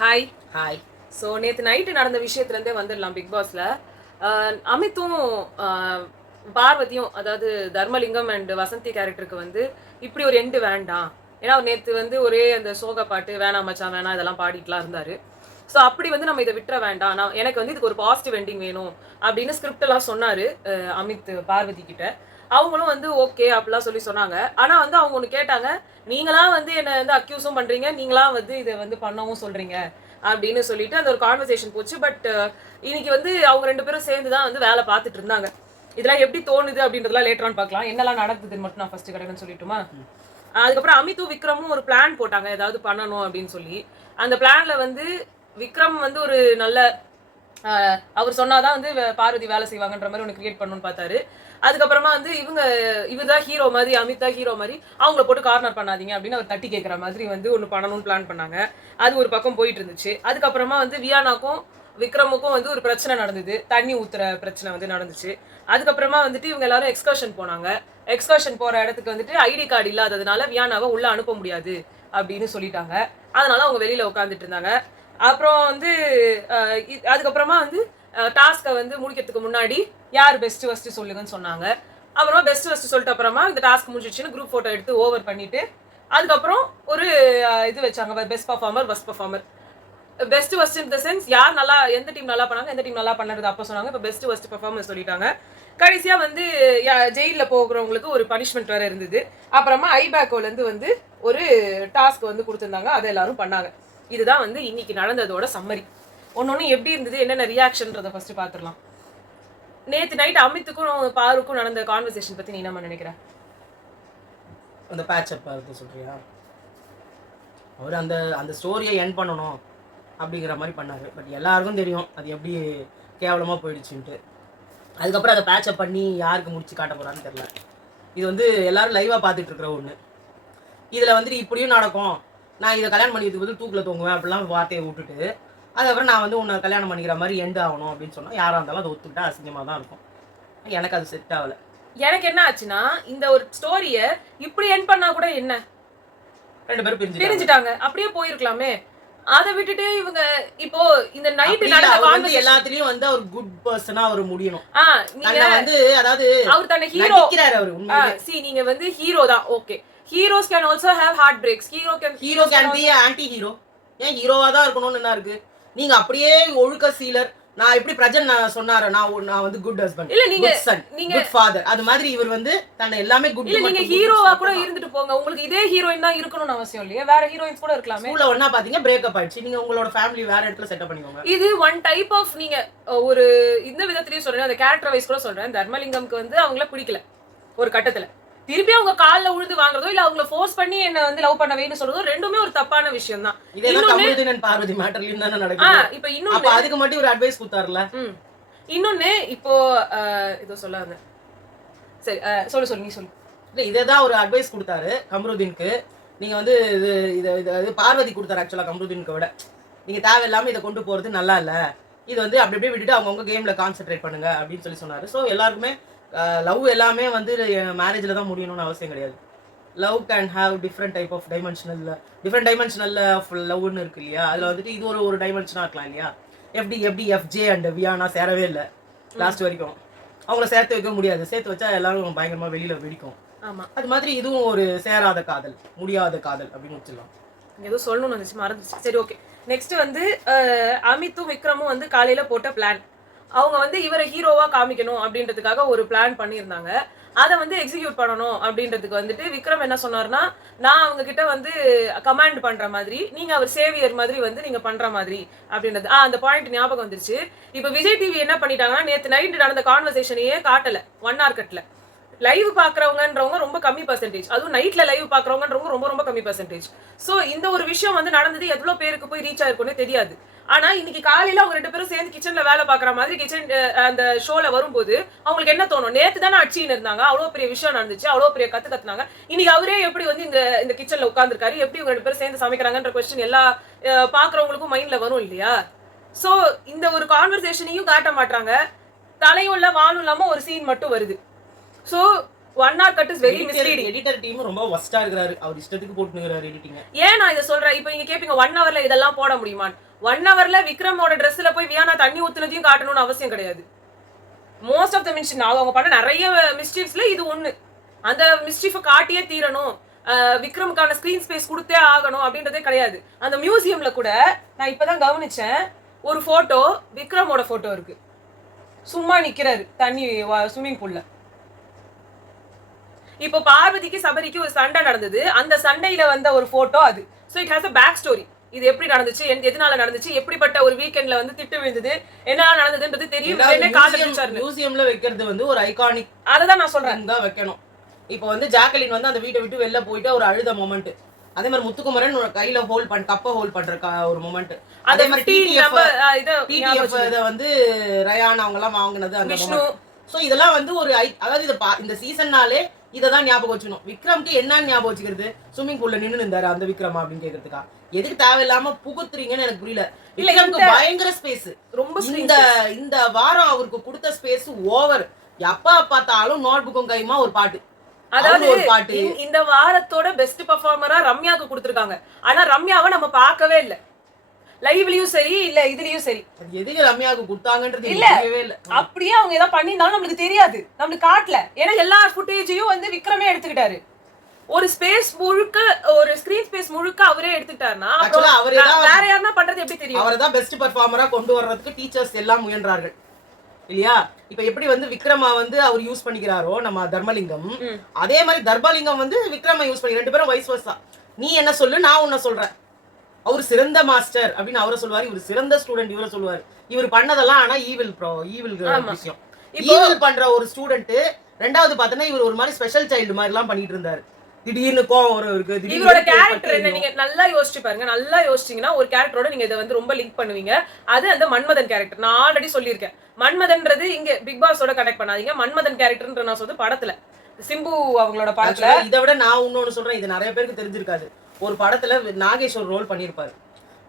Hi. Hi. So நேற்று night நடந்த விஷயத்துலேருந்தே வந்துடலாம் பிக் பாஸில். அமித்தும் பார்வதியும், அதாவது தர்மலிங்கம் அண்ட் வசந்தி கேரக்டருக்கு வந்து இப்படி ஒரு எண்டு வேண்டாம். ஏன்னா அவர் நேற்று வந்து ஒரே அந்த சோக பாட்டு வேணாம் மச்சான் வேணாம் இதெல்லாம் பாடிட்டுலாம் இருந்தார். ஸோ அப்படி வந்து நம்ம இதை விட்டுற வேண்டாம், நான் எனக்கு வந்து இதுக்கு ஒரு பாசிட்டிவ் எண்டிங் வேணும் அப்படின்னு ஸ்கிரிப்ட் எல்லாம் சொன்னார் அமித் பார்வதி கிட்ட. அவங்களும் வந்து ஓகே அப்படிலாம் சொல்லி சொன்னாங்க. ஆனால் வந்து அவங்க ஒன்று கேட்டாங்க, நீங்களாம் வந்து என்னை வந்து அக்யூஸும் பண்ணுறீங்க, நீங்களாம் வந்து இதை வந்து பண்ணவும் சொல்கிறீங்க அப்படின்னு சொல்லிட்டு அந்த ஒரு கான்வர்சேஷன் போச்சு. பட் இன்னைக்கு வந்து அவங்க ரெண்டு பேரும் சேர்ந்து தான் வந்து வேலை பார்த்துட்டு இருந்தாங்க. இதெல்லாம் எப்படி தோணுது அப்படின்றதுலாம் லேட்டரான்னு பார்க்கலாம். என்னெல்லாம் நடக்குதுன்னு மட்டும் நான் ஃபர்ஸ்ட் கடன்னு சொல்லிட்டுமா. அதுக்கப்புறம் அமித்தும் விக்ரமும் ஒரு பிளான் போட்டாங்க ஏதாவது பண்ணணும் அப்படின்னு சொல்லி. அந்த பிளான்ல வந்து விக்ரம் வந்து ஒரு நல்ல அவர் சொன்னாதான் வந்து பார்வதி வேலை செய்வாங்கன்ற மாதிரி ஒன்று கிரியேட் பண்ணணும்னு பார்த்தாரு. அதுக்கப்புறமா வந்து இவர் தான் ஹீரோ மாதிரி, அமித் தான் ஹீரோ மாதிரி, அவங்கள போட்டு கார்னர் பண்ணாதீங்க அப்படின்னு அவர் தட்டி கேட்குற மாதிரி வந்து ஒன்று பண்ணணும்னு பிளான் பண்ணாங்க. அது ஒரு பக்கம் போயிட்டு இருந்துச்சு. அதுக்கப்புறமா வந்து வியானாக்கும் விக்ரமுக்கும் வந்து ஒரு பிரச்சனை நடந்தது, தண்ணி ஊத்துற பிரச்சனை வந்து நடந்துச்சு. அதுக்கப்புறமா வந்துட்டு இவங்க எல்லாரும் எக்ஸ்கர்ஷன் போனாங்க. எக்ஸ்கர்ஷன் போற இடத்துக்கு வந்துட்டு ஐடி கார்டு இல்லாததுனால வியானாவை உள்ள அனுப்ப முடியாது அப்படின்னு சொல்லிட்டாங்க. அதனால அவங்க வெளியில உட்காந்துட்டு இருந்தாங்க. அப்புறம் வந்து அதுக்கப்புறமா வந்து டாஸ்கை வந்து முடிக்கிறதுக்கு முன்னாடி யார் பெஸ்ட் ஃபர்ஸ்ட் சொல்லுங்கன்னு சொன்னாங்க. அப்புறமா பெஸ்ட் ஃபர்ஸ்ட் சொல்லிட்டு அப்புறமா இந்த டாஸ்க் முடிஞ்சிடுச்சுன்னு குரூப் போட்டோ எடுத்து ஓவர் பண்ணிட்டு அதுக்கப்புறம் ஒரு இது வச்சாங்க, best performer first performer. Best first in the sense யார் நல்லா, எந்த டீம் நல்லா பண்ணாங்க, எந்த டீம் நல்லா பண்ணது அப்போ சொன்னாங்க. இப்போ பெஸ்ட் ஃபர்ஸ்ட் பர்ஃபார்மர் சொல்லிட்டாங்க. கடைசியாக வந்து ஜெயிலில் போகிறவங்களுக்கு ஒரு பனிஷ்மெண்ட் வேறு இருந்தது. அப்புறமா ஐபேக்கோலேருந்து வந்து ஒரு டாஸ்க் வந்து கொடுத்துருந்தாங்க, அதை எல்லாரும் பண்ணாங்க. இதுதான் வந்து இன்னைக்கு நடந்ததோட சம்மரி. ஒன்னொன்னு எப்படி இருந்தது, என்னென்ன ரியாக்ஷன்றதை ஃபர்ஸ்ட் பார்த்துடலாம். நேற்று நைட் அமித்துக்கும் பாருக்கும் நடந்த கான்வர்சேஷன் பத்தி நீ என்ன நினைக்கிற? அந்த பேட்ச் அப் பார்த்து சொல்றியா? அவர் அந்த அந்த ஸ்டோரியை என் பண்ணணும் அப்படிங்கிற மாதிரி பண்ணாரு. பட் எல்லாருக்கும் தெரியும் அது எப்படி கேவலமாக போயிடுச்சுன்ட்டு. அதுக்கப்புறம் அதை பேட்ச் அப் பண்ணி யாருக்கு முடிச்சு காட்ட போறான்னு தெரியல. இது வந்து எல்லாரும் லைவாக பார்த்துட்டு இருக்கிற ஒன்று. இதில் வந்துட்டு இப்படியும் நடக்கும், நான் இதை கல்யாணம் பண்ணிக்கிறதுக்கு பதில் தூக்கில் தூங்குவேன் அப்படிலாம் வார்த்தையை விட்டுட்டு அதுக்கப்புறம் நான் வந்து உன்னை கல்யாணம் பண்ணிக்கிற மாதிரி எண்ட் ஆகணும் அப்படின்னு சொன்னால் யாராக இருந்தாலும் அதை ஒத்துக்கிட்டா அசிங்கமாக தான் இருக்கும். எனக்கு அது செட் ஆகலை. எனக்கு என்ன ஆச்சுன்னா, இந்த ஒரு ஸ்டோரியை இப்படி எண்ட் பண்ணா கூட என்ன, ரெண்டு பேரும் பிரிஞ்சுட்டாங்க, அப்படியே போயிருக்கலாமே. அதை விட்டுட்டு இவங்க இப்போ இந்த நைட் நடந்த கான்வர்சேஷன் எல்லாத்துலயும் வந்து ஒரு குட் பர்சனா அவர் முடியணும். நீங்க வந்து அதாவது அவர் தன்னை ஹீரோ அவர் நீங்க வந்து ஹீரோ தான், okay. Heroes can also have heart breaks. Hero can be anti hero. ஏன் ஹீரோவா தான் இருக்கணும்னு என்ன இருக்கு? நீங்க அப்படியே ஒழுக்க சீலர், நான் எப்படி பிரஜன் சொன்னாரு, நான் வந்து குட் ஹஸ்பண்ட், இல்ல நீங்க குட் ஃபாதர், அது மாதிரி இவர் வந்து தன்னை எல்லாமே குட். இல்ல நீங்க ஹீரோவா கூட இருந்துட்டு போங்க, உங்களுக்கு இதே ஹீரோயின் தான் இருக்கணும்னு அவசியம் இல்லையா, வேற ஹீரோயின்ஸ் கூட இருக்கலாமே. ஸ்கூல்ல ஒண்ணா பாத்தீங்க, பிரேக்கப் ஆயிடுச்சு, நீங்க உங்களோட ஃபேமிலி வேற இடத்துல செட்டப் பண்ணிக்கோங்க. இது ஒன் டைப் ஆஃப், நீங்க ஒரு இந்த விதத்திலயும் சொல்றேன், அந்த கேரக்டர் வைஸ் கூட சொல்றேன். தர்மலிங்கம்க்கு வந்து அவங்கள பிடிக்கல ஒரு கட்டத்துல, திருப்பி அவங்க கால்ல உழுது வாங்குறதோ இல்ல அவங்கள ஃபோர்ஸ் பண்ணி என்ன வந்து லவ் பண்ணவேன்னு சொல்றதோ ரெண்டுமே ஒரு தப்பான விஷயம் தான். இதெல்லாம் பார்வதி மேட்டர்லயும் தான நடக்குது. இப்போ இன்னொன்னு அதுக்கு மட்டும் ஒரு அட்வைஸ் கொடுத்தாருல. இன்னொன்னு இப்போ ஏதோ சொல்ல வந்தேன், சரி சொல்லு நீ சொல்லு. இல்ல இதேதான் ஒரு அட்வைஸ் கொடுத்தாரு கமருதீனுக்கு. நீங்க வந்து இது பார்வதி கொடுத்தாரு ஆக்சுவலா கமருதீனுக்கு விட. நீங்க தேவையில்லாம இதை கொண்டு போறது நல்லா இல்ல, இது வந்து அப்படி அப்படியே விட்டுட்டு அவங்கவுங்க கேம்ல கான்சென்ட்ரேட் பண்ணுங்க அப்படின்னு சொல்லி சொன்னாரு. ஸோ எல்லாருக்குமே லவ் எல்லாமே வந்து மேரேஜில் தான் முடியணும்னு அவசியம் கிடையாது. Love can have different type of different dimensional of லவ்னு இருக்கு இல்லையா. அதில் வந்துட்டு இது ஒரு டைமென்ஷனாக இருக்கலாம் இல்லையா. எஃப்ஜே அண்ட் வியானா சேரவே இல்லை லாஸ்ட் வரைக்கும். அவங்கள சேர்த்து வைக்க முடியாது, சேர்த்து வச்சா எல்லாரும் பயங்கரமாக வெளியில் வெடிக்கும். ஆமாம், அது மாதிரி இதுவும் ஒரு சேராத காதல், முடியாத காதல் அப்படின்னு வச்சுக்கலாம். ஏதோ சொல்லணும்னு வந்துச்சு, மறந்துச்சு. சரி, ஓகே. நெக்ஸ்ட் வந்து அமித்தும் விக்ரமும் வந்து காலையில் போட்ட பிளான், அவங்க வந்து இவரை ஹீரோவா காமிக்கணும் அப்படின்றதுக்காக ஒரு பிளான் பண்ணியிருந்தாங்க. அதை வந்து எக்ஸிக்யூட் பண்ணணும் அப்படின்றதுக்கு வந்துட்டு விக்ரம் என்ன சொன்னார்னா, நான் அவங்க கிட்ட வந்து கமாண்ட் பண்ற மாதிரி, நீங்க அவர் சேவியர் மாதிரி வந்து நீங்க பண்ற மாதிரி அப்படின்றது. அந்த பாயிண்ட் ஞாபகம் வந்துருச்சு. இப்போ விஜய் டிவி என்ன பண்ணிட்டாங்கன்னா, நேற்று நைட் நடந்த கான்வர்சேஷனையே காட்டல, 1 hour கட்ல. லைவ் பாக்குறவங்கன்றவங்க ரொம்ப கம்மி பர்சன்டேஜ், அதுவும் நைட்ல லைவ் பாக்குறவங்கன்றவங்க ரொம்ப ரொம்ப கம்மி பர்சன்டேஜ். ஸோ இந்த ஒரு விஷயம் வந்து நடந்தது எவ்வளவு பேருக்கு போய் ரீச் ஆயிருக்கும்னே தெரியாது. ஆனா இன்னைக்கு காலையில அவங்க ரெண்டு பேரும் சேர்ந்து கிச்சன்ல வேலை பாக்குற மாதிரி கிச்சன் அந்த ஷோல வரும்போது அவங்களுக்கு என்ன தோணும், நேத்து தானே அடிச்சின்னு இருந்தாங்க, அவ்வளவு பெரிய விஷயம் நடந்துச்சு, அவ்வளவு பெரிய கத்துனாங்க, இன்னைக்கு அவரே எப்படி வந்து இந்த கிச்சன்ல உட்கார்ந்துருக்காரு, எப்படி இவங்க ரெண்டு பேரும் சேர்ந்து சமைக்கிறாங்கன்ற கொஸ்டின் எல்லா பாக்குறவங்களுக்கும் மைண்ட்ல வரும் இல்லையா. சோ இந்த ஒரு கான்வர்சேஷனையும் காட்ட மாட்டாங்க, தலையும் இல்ல வாலும் இல்லாம ஒரு சீன் மட்டும் வருது. So 1 hour cut is very misleading. Editor team ரொம்ப வஸ்டா இருக்காரு, அவர் இஷ்டத்துக்கு போட்டுங்கறாரு எடிட்டிங். ஏன் நான் இத சொல்றேன், இப்போ நீங்க கேப்பீங்க 1 hourல இதெல்லாம் போட முடியுமா? 1 ஹவர்ல விக்ரமோட ட்ரெஸ்ல போய் வியானா தண்ணி ஊத்துனதையும் காட்டணும்னு அவசியம் கிடையாது. மோஸ்ட் ஆஃப் த மிஸ்டீஃப் அவங்க பண்ண நிறைய மிஸ்டீஃப்ஸ்ல இது ஒண்ணு. அந்த மிஸ்டீஃபை காட்டியே தீரணும், விக்ரமுக்கான ஸ்கிரீன் ஸ்பேஸ் கொடுத்தே ஆகணும் அப்படின்றதே கிடையாது. அந்த மியூசியம்ல கூட நான் இப்பதான் கவனிச்சேன், ஒரு போட்டோ விக்ரமோட போட்டோ இருக்கு, சும்மா நிக்கிறாரு தண்ணி ஸ்விம்மிங் பூல்ல. இப்போ பார்வதிக்கு சபரிக்கு ஒரு சண்டை நடந்தது, அந்த சண்டையில வந்த ஒரு போட்டோ அது. So it has a back story. இது எப்படி நடந்துச்சு, எதனால நடந்துச்சு, எப்படிப்பட்ட ஒரு வீக்கெண்ட்ல வந்து திட்டு விழுந்தது, என்ன நடந்ததுன்றது தெரியும். மியூசியம்ல வைக்கிறது வந்து ஒரு ஐகானிக், அததான் நான் சொல்றேன் தான் வைக்கணும். இப்போ வந்து ஜாக்கலின் வந்து அந்த வீட்டை விட்டு வெளில போயிட்டு ஒரு அழுத மொமெண்ட், அதே மாதிரி முத்துக்குமரன் கையில ஹோல்ட் பண்ண கப்பை ஹோல்ட் பண்ற ஒரு மொமெண்ட், அதே மாதிரி டிடிஎஃப் இத வந்து ரயான் அவங்க எல்லாம் வாங்குனது அந்த மொமெண்ட். சோ இதெல்லாம் வந்து ஒரு அதாவது இந்த சீசன்னாலே இததான் ஞாபகம் வச்சுக்கணும். விக்ரம்க்கு என்னன்னு ஞாபகம் வச்சுக்கிறது, ஸ்விம்மிங் பூல்ல நின்னு இருந்தாரு அந்த விக்ரமா அப்படின்னு கேக்குறதுக்கா? எதுக்கு தேவையில்லாம புகுத்துறீங்கன்னு எனக்கு புரியல. விக்ரம்க்கு பயங்கர ஸ்பேஸ், ரொம்ப இந்த வாரம் அவருக்கு கொடுத்த ஸ்பேஸ் ஓவர். எப்ப பார்த்தாலும் நோட் புக்கும் கைமா ஒரு பாட்டு, அதாவது ஒரு பாட்டு. இந்த வாரத்தோட பெஸ்ட் பெர்ஃபார்மரா ரம்யாக்கு கொடுத்திருக்காங்க. ஆனா ரம்யாவை நம்ம பார்க்கவே இல்ல, லைவ்லயும் சரி இல்ல இதுலயும் சரி. எதுக்கு ரம்யாவுக்கு கொடுத்தாங்கன்றது தெரியவே இல்ல. அப்படியே அவங்க ஏதாவது பண்ணிருந்தாலும் நம்மளுக்கு தெரியாது, நம்மளுக்கு காட்டல. ஏன்னா எல்லா ஃபுட்டேஜையும் வந்து விக்ரமே எடுத்துக்கிட்டாரு. ஒரு ஸ்பேஸ் முழுக்க, ஒரு ஸ்கிரீன் ஸ்பேஸ் முழுக்க அவரே எடுத்துட்டாருன்னா வேற யாருன்னா பண்றது எப்படி தெரியும்? அவர்தான் பெஸ்ட் பெர்ஃபார்மரா கொண்டு வர்றதுக்கு டீச்சர்ஸ் எல்லாம் முயன்றார்கள் இல்லையா? இப்ப எப்படி வந்து விக்ரமா வந்து அவர் யூஸ் பண்ணிக்கிறாரோ நம்ம தர்மலிங்கம், அதே மாதிரி தர்மலிங்கம் வந்து விக்ரமா யூஸ் பண்ணி, 2 பேரும் வைஸ் வர்சா. நீ என்ன சொல்லு, நான் உன்ன சொல்றேன். அவர் சிறந்த மாஸ்டர் அப்படின்னு அவரை சொல்லுவாரு, இவர் சிறந்த ஸ்டூடெண்ட் இவரை சொல்லுவாரு. இவர் பண்ணதெல்லாம் ஆனா ஈவில் விஷயம். ஈவில் பண்ற ஒரு ஸ்டூடெண்ட். ரெண்டாவது பார்த்தனா இவர் ஒரு மாதிரி ஸ்பெஷல் சைல்டு மாதிரி எல்லாம் பண்ணிட்டு இருந்தாரு. திடீர்னு கோவம் இருக்கு. இவரோட கேரக்டர் என்ன நீங்க நல்லா யோசிச்சு பாருங்க. நல்லா யோசிச்சீங்கன்னா ஒரு கேரக்டரோட நீங்க இதை வந்து ரொம்ப லிங்க் பண்ணுவீங்க. அது அந்த மன்மதன் கேரக்டர். நான் ஆல்ரெடி சொல்லியிருக்கேன், மன்மதன்றது இங்க பிக் பாஸோட கனெக்ட் பண்ணாதீங்க. மன்மதன் கேரக்டர் நான் சொல்றது படத்துல, சிம்பு அவங்களோட படத்துல. இதை விட நான் இன்னொன்னு சொல்றேன், இது நிறைய பேருக்கு தெரிஞ்சிருக்காது. ஒரு படத்துல நாகேஷ் ஒரு ரோல் பண்ணியிருப்பாரு.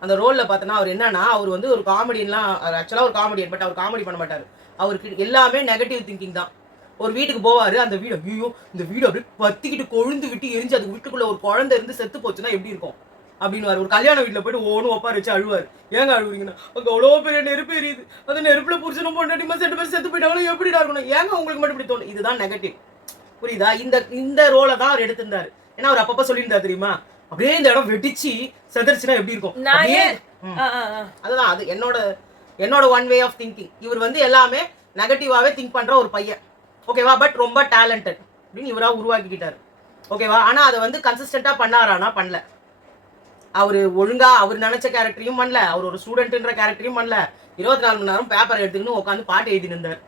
அந்த ரோல்ல பார்த்தோன்னா அவர் என்னன்னா, அவர் வந்து ஒரு காமெடியெல்லாம், ஆக்சுவலா ஒரு காமெடியன், பட் அவர் காமெடி பண்ண மாட்டாரு. அவருக்கு எல்லாமே நெகட்டிவ் திங்கிங் தான். ஒரு வீட்டுக்கு போவாரு, அந்த வீடு ஐயோ இந்த வீடு அப்படியே பத்திக்கிட்டு கொழுந்து விட்டு எரிஞ்சு அது வீட்டுக்குள்ள ஒரு குழந்தை இருந்து செத்து போச்சுன்னா எப்படி இருக்கும் அப்படின்னு. ஒரு கல்யாண வீட்டுல போயிட்டு ஓனும் ஒப்பாரு வச்சு அழுவாரு. ஏங்க அழுவுறீங்கன்னா, அங்க அவ்வளோ பெரிய நெருப்பு எரியுது, அந்த நெருப்புல புடிச்சனும் பொண்டாட்டி 2 பேர் செத்து போயிட்டாலும் எப்படிடா இருக்கணும், ஏங்க உங்களுக்கு மட்டும் இப்படி தோணும்? இதுதான் நெகட்டிவ், புரியுதா? இந்த ரோலை தான் அவர் எடுத்திருந்தாரு. ஏன்னா அவர் அப்பப்ப சொல்லியிருந்தாரு தெரியுமா, அப்படியே இந்த இடம் வெடிச்சு செதறிச்சுன்னா எப்படி இருக்கும். அதுதான் அது என்னோட ஒன் வே ஆஃப் திங்கிங். இவர் வந்து எல்லாமே நெகட்டிவாவே திங்க் பண்ற ஒரு பையன், ஓகேவா? பட் ரொம்ப டேலண்டட் அப்படின்னு இவரா உருவாக்கிக்கிட்டாரு, ஓகேவா? ஆனா அதை வந்து கன்சிஸ்டண்டா பண்ணாரானா பண்ணல. அவரு ஒழுங்கா அவர் நினைச்ச கேரக்டரையும் பண்ணல, அவர் ஒரு ஸ்டூடெண்ட்ன்ற கேரக்டரையும் பண்ணல. 24 மணி நேரம் பேப்பர் எடுத்துக்கின்னு உட்காந்து பாட்டு எழுதி நின்றார்.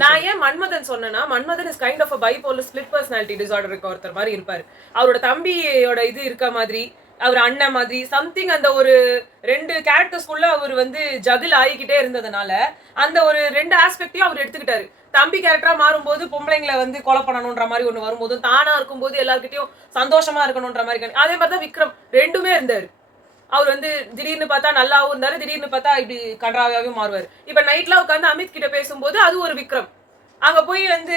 நான் ஏன் மன்மதன் சொன்னேன்னா, Manmadhan is kind of a bipolar split personality disorder இருக்க ஒருத்தர் மாதிரி இருப்பாரு. அவரோட தம்பியோட இது இருக்க மாதிரி, அவர் அண்ணன் மாதிரி சம்திங், அந்த ஒரு 2 கேரக்டர்ஸ்குள்ள அவர் வந்து ஜகில் ஆகிக்கிட்டே இருந்ததுனால அந்த ஒரு 2 ஆஸ்பெக்டையும் அவர் எடுத்துக்கிட்டாரு. தம்பி கேரக்டரா மாறும்போது பொம்பளைங்களை வந்து கொலை பண்ணணுன்ற மாதிரி ஒண்ணு வரும்போதும், தானா இருக்கும்போது எல்லார்கிட்டையும் சந்தோஷமா இருக்கணும்ன்ற மாதிரி. அதே மாதிரிதான் விக்ரம் ரெண்டுமே இருந்தாரு. அவர் வந்து திடீர்னு பார்த்தா நல்லாவும் இருந்தாரு, திடீர்னு பார்த்தா இப்படி கன்றாவாகவும் மாறுவார். இப்ப நைட்ல உட்காந்து அமித் கிட்ட பேசும்போது அது ஒரு விக்ரம். அங்க போய் வந்து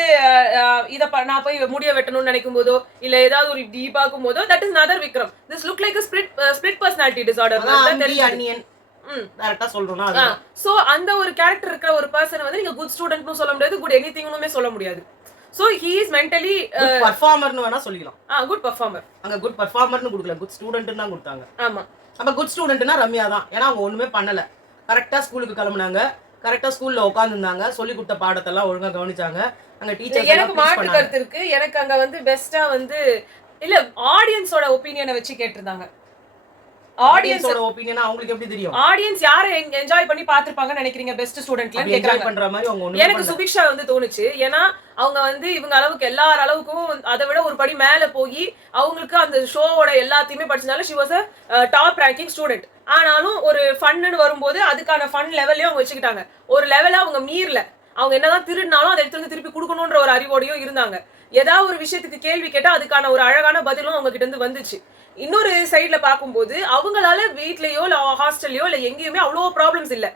நான் போய் முடிய வெட்டணும்னு நினைக்கும் போதோ இல்ல ஏதாவது ஒரு இப்படி பார்க்கும் போதோ, that is another Vikram. This look like split personality disorder. So அந்த ஒரு கேரக்டர் இருக்கிற ஒரு பர்சன் வந்து நீங்க குட் ஸ்டூடெண்ட்னு சொல்ல முடியாது, குட் எனிதிங்னுமே சொல்ல முடியாது. So he is mentally performerனு வேணா சொல்லிக்கலாம். good performer. அங்க good performerனு கொடுக்கல, good studentனு தான் கொடுத்தாங்க. ஆமா, அப்ப குட் ஸ்டூடெண்ட்னா ரம்யா தான். ஏன்னா அவங்க ஒண்ணுமே பண்ணல, கரெக்டா ஸ்கூலுக்கு கிளம்புனாங்க, கரெக்டா ஸ்கூல்ல உட்கார்ந்துருந்தாங்க, சொல்லி கொடுத்த பாடத்தெல்லாம் ஒழுங்கா கவனிச்சாங்க. அங்க டீச்சர்ஸ் எனக்கு மாற்று கருத்து இருக்கு. எனக்கு அங்க வந்து பெஸ்டா வந்து இல்ல ஆடியன்ஸோட ஒபினியனை வச்சு கேட்டிருந்தாங்க. ஆடியன்ஸோட ஒபினியன் அவங்களுக்கு எப்படி தெரியும்? ஆடியன்ஸ் யாரை என்ஜாய் பண்ணி பாத்துப்பாங்கன்னு நினைக்கிறீங்க பெஸ்ட் ஸ்டூடெண்ட்ல கேக்குறாங்க பண்ற மாதிரி அவங்க. எனக்கு சுபிக்ஷா வந்து தோணுச்சு. ஏன்னா அவங்க வந்து இவங்க அளவுக்கு எல்லார் அளவுக்கும் அதை விட ஒரு படி மேல போய் அவங்களுக்கு அந்த ஷோவோட எல்லாத்தையுமே படிச்சனால she was a top ranking student. ஆனாலும் ஒரு ஃபன்னு வரும்போது அதுக்கான ஃபன் லெவல்லையும் அவங்க வச்சுக்கிட்டாங்க. ஒரு லெவல அவங்க மீறல. அவங்க என்னதான் திருடினாலும் அதை எடுத்து திருப்பி கொடுக்கணும்ன்ற ஒரு அறிவோடையும் இருந்தாங்க. ஏதாவது ஒரு விஷயத்துக்கு கேள்வி கேட்டா அதுக்கான ஒரு அழகான பதிலும் அவங்க கிட்ட இருந்து வந்துச்சு. இன்னொரு சைட்ல பாக்கும்போது அவங்களால வீட்லயோ இல்ல ஹாஸ்டல்லயோ இல்ல எங்கேயுமே அவ்வளோ ப்ராப்ளம்ஸ் இல்ல.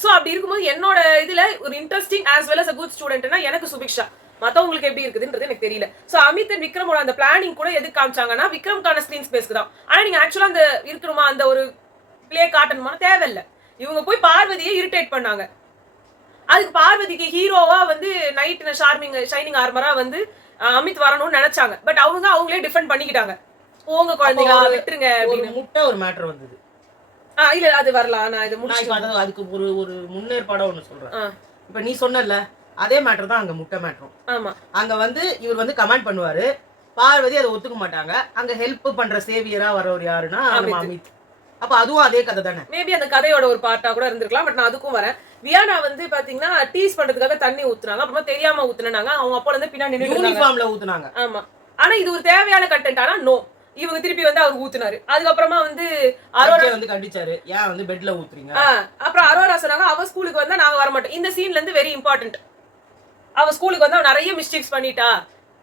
சோ அப்படி இருக்கும்போது என்னோட இதுல ஒரு interesting as well as a good ஸ்டூடெண்ட்னா எனக்கு சுபிக்ஷா. மத்தவங்களுக்கு எப்படி இருக்குதுன்றது எனக்கு தெரியல. சோ அமித் அண்ட் விக்ரமோட அந்த பிளானிங் கூட எதுக்கு காமிச்சாங்கன்னா விக்ரம்கான ஸ்கிரீன் ஸ்பேஸ்க்கு தான். ஆனா நீங்க ஆக்சுவலா அந்த இருக்கணுமா அந்த ஒரு பிளே காட்டணுமா தேவையில்ல. இவங்க போய் பார்வதியை இரிட்டேட் பண்ணாங்க. அதுக்கு பார்வதிக்கு ஹீரோவா வந்து நைட் ஷைனிங் ஆர்மரா வந்து அமித் வரணும்னு நினைச்சாங்க. பட் அவங்களே டிஃபெண்ட் பண்ணிக்கிட்டாங்க. போங்க குழந்தைங்களா விட்டுருங்க ஒரு அப்படின்னு. முட்டை ஒரு மேட்டர் வந்தது. இல்ல அது வரலாம். நான் இது முடிச்சு அதுக்கு ஒரு ஒரு முன்னேற்பாடா ஒண்ணு சொல்றேன். இப்ப நீ சொன்னல அதே மேட்டர் தான் அங்க முட்டை மேட்டரும். ஆமா. அங்க வந்து இவர் வந்து கமெண்ட் பண்ணுவாரு, பார்வதி அதை ஒத்துக்க மாட்டாங்க. அங்க ஹெல்ப் பண்ற சேவியரா வரவர் யாருன்னா நம்ம அமித். அப்ப அதுவும் அதே கதை தானே. மேபி அந்த கதையோட ஒரு பார்ட்டா கூட இருந்திருக்கலாம். பட் நான் அதுக்கும் வரேன். வியானா வந்து பாத்தீங்கன்னா டீஸ் பண்றதுக்காக தண்ணி ஊத்துனாங்க. அப்புறமா தெரியாம ஊத்துனாங்க. அவங்க அப்பா வந்து பின்னாடி நின்னு யூனிஃபார்ம்ல ஊத்துனாங்க. ஆமா. ஆனா இது ஒரு தேவையான கண்டென்ட். ஆனா நோ, இவங்க திருப்பி வந்து அவர் ஊத்துனாரு. அதுக்கப்புறமா வந்து அரோரா வந்து கண்டிச்சாரு, ஏன் வந்து பெட்ல ஊத்துறீங்க. அப்புறம் அரோரா சொன்னாங்க அவ ஸ்கூலுக்கு வந்தா நாங்க வர மாட்டோம். இந்த சீன்ல இருந்து வெரி இம்பார்ட்டன்ட். அவ ஸ்கூலுக்கு வந்தா நிறைய மிஸ்டேக்ஸ் பண்ணிட்டா,